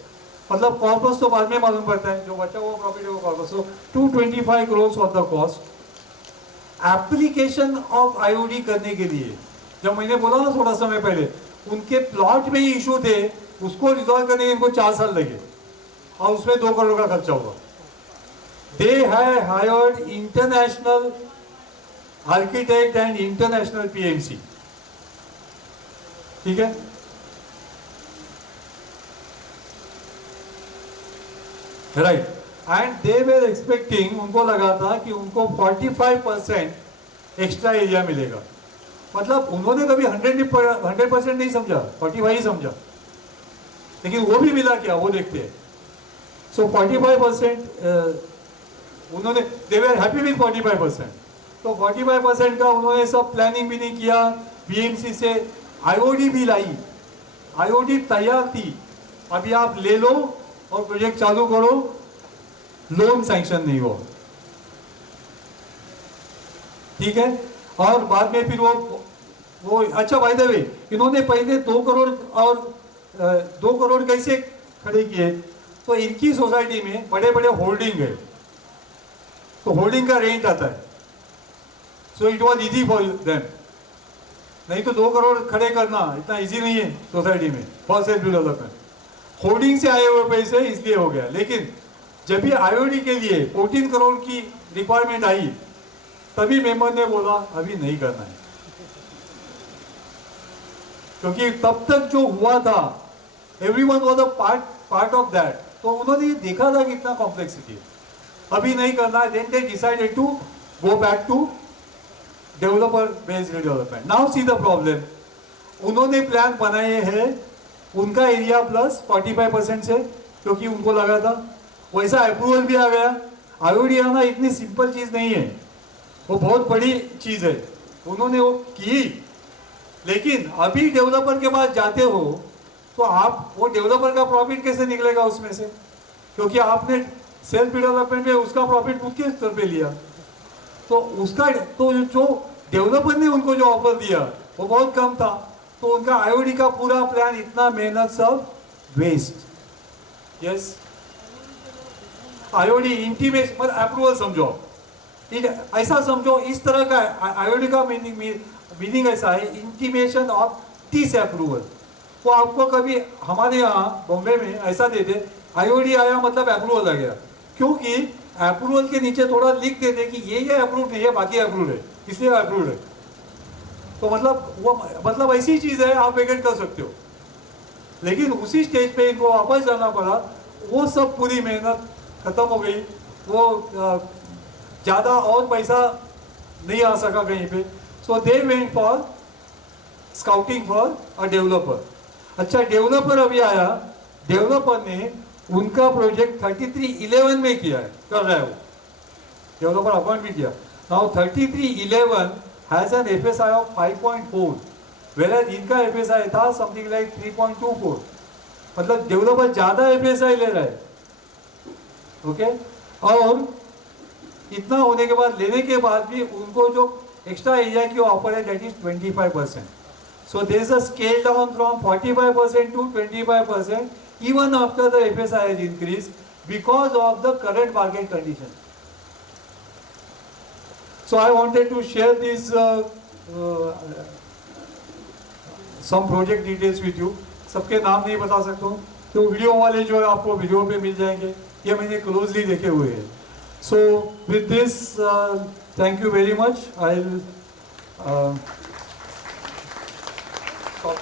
मतलब कॉर्पस तो बाद में मालूम पड़ता है, जो बचा हुआ प्रॉफिट है वो कॉर्पस। तो 225 crore for the cost. Application of IOD करने के लिए, जब मैंने बोला ना थोड़ा समय पहले, उनके प्लॉट में ही इशू थे, उसको रिजॉल्व करने के इनको 4 साल लगे और उसमें 2 करोड़ का खर्चा हुआ। They have hired international architect and international PMC, ठीक है। Right, and they were expecting, उनको लगा था कि उनको 45% एक्स्ट्रा एरिया मिलेगा। मतलब उन्होंने कभी 100% नहीं समझा, 45 ही समझा, लेकिन वो भी मिला क्या वो देखते हैं। सो 45% उन्होंने, दे वर हैप्पी विद 45%। तो 45% का उन्होंने सब प्लानिंग भी नहीं किया, बीएमसी से आईओडी भी लाई, आईओडी तैयार थी, अभी आप ले लो और प्रोजेक्ट चालू करो, लोन सैंक्शन नहीं हो, ठीक है। और बाद में फिर वो अच्छा, बाय द वे, इन्होंने पहले 2 करोड़ और 2 करोड़ कैसे खड़े किए, तो इनकी सोसाइटी में बड़े बड़े होल्डिंग है, तो होल्डिंग का रेंट आता है, so it was easy for them. नहीं तो 2 करोड़ खड़े करना इतना इजी नहीं है सोसाइटी में फॉर सेल्फ डेवलपमेंट। होल्डिंग से आए हुए पैसे इसलिए हो गया, लेकिन जब भी आईओडी के लिए 14 करोड़ की रिक्वायरमेंट आई, तभी मेंबर ने बोला अभी नहीं करना है, क्योंकि तब तक जो हुआ था everyone was a part of that, तो उन्होंने देखा था कितना कॉम्प्लेक्सिटी है, अभी नहीं करना है। Then they decided to go back to developer based development. Now see the problem, उन्होंने प्लान बनाए हैं उनका एरिया प्लस 45% से, क्योंकि उनको लगा था वैसा अप्रूवल भी आ गया। आईओडी आना इतनी सिंपल चीज नहीं है, वो बहुत बड़ी चीज है, उन्होंने वो की। लेकिन अभी डेवलपर के पास जाते हो तो आप, वो डेवलपर का प्रॉफिट कैसे निकलेगा उसमें से, क्योंकि आपने सेल्फ डेवलपमेंट में उसका प्रॉफिट खुद के स्तर पे लिया, तो उसका, तो जो डेवलपर ने उनको जो ऑफर दिया वो बहुत कम था, तो उनका आईओडी का पूरा प्लान, इतना मेहनत सब वेस्ट। यस, आईओडी इंटीमेशन पर अप्रूवल समझो, ऐसा समझो, इस तरह का आईओडी का मीनिंग ऐसा है, इंटीमेशन ऑफ दिस अप्रूवल। वो आपको कभी हमारे यहाँ बॉम्बे में ऐसा देते, आईओडी आया मतलब अप्रूवल आ गया, क्योंकि अप्रूवल के नीचे थोड़ा लिख देते कि ये अप्रूव नहीं है, बाकी अप्रूव है, इसलिए अप्रूव है। तो मतलब वो, मतलब ऐसी चीज है, आप वेकेट कर सकते हो, लेकिन उसी स्टेज पे इनको वापस जाना पड़ा, वो सब पूरी मेहनत खत्म हो गई, वो ज्यादा और पैसा नहीं आ सका कहीं पे। So they went for scouting for a developer. अच्छा, डेवलपर अभी आया, डेवलपर ने उनका प्रोजेक्ट 3311 में किया है, कर रहा है वो, डेवलपर अपॉइंट भी किया। Now 3311 has an FSI of 5.4, whereas इनका FSI था समथिंग लाइक 3.24, मतलब डेवलपर ज्यादा FSI ले रहा है। ओके, और इतना होने के बाद, लेने के बाद भी उनको जो एक्स्ट्रा एरिया की ऑफर है that is 25%. So there is a scale down from 45% to 25% even after the FSI has increased because of the current market condition. So I wanted to share this some project details with you. सबके नाम नहीं बता सकता हूँ, तो वीडियो वाले जो है आपको वीडियो पे मिल जाएंगे, ये मैंने क्लोजली देखे हुए हैं. So with this, thank you very much. I'll stop.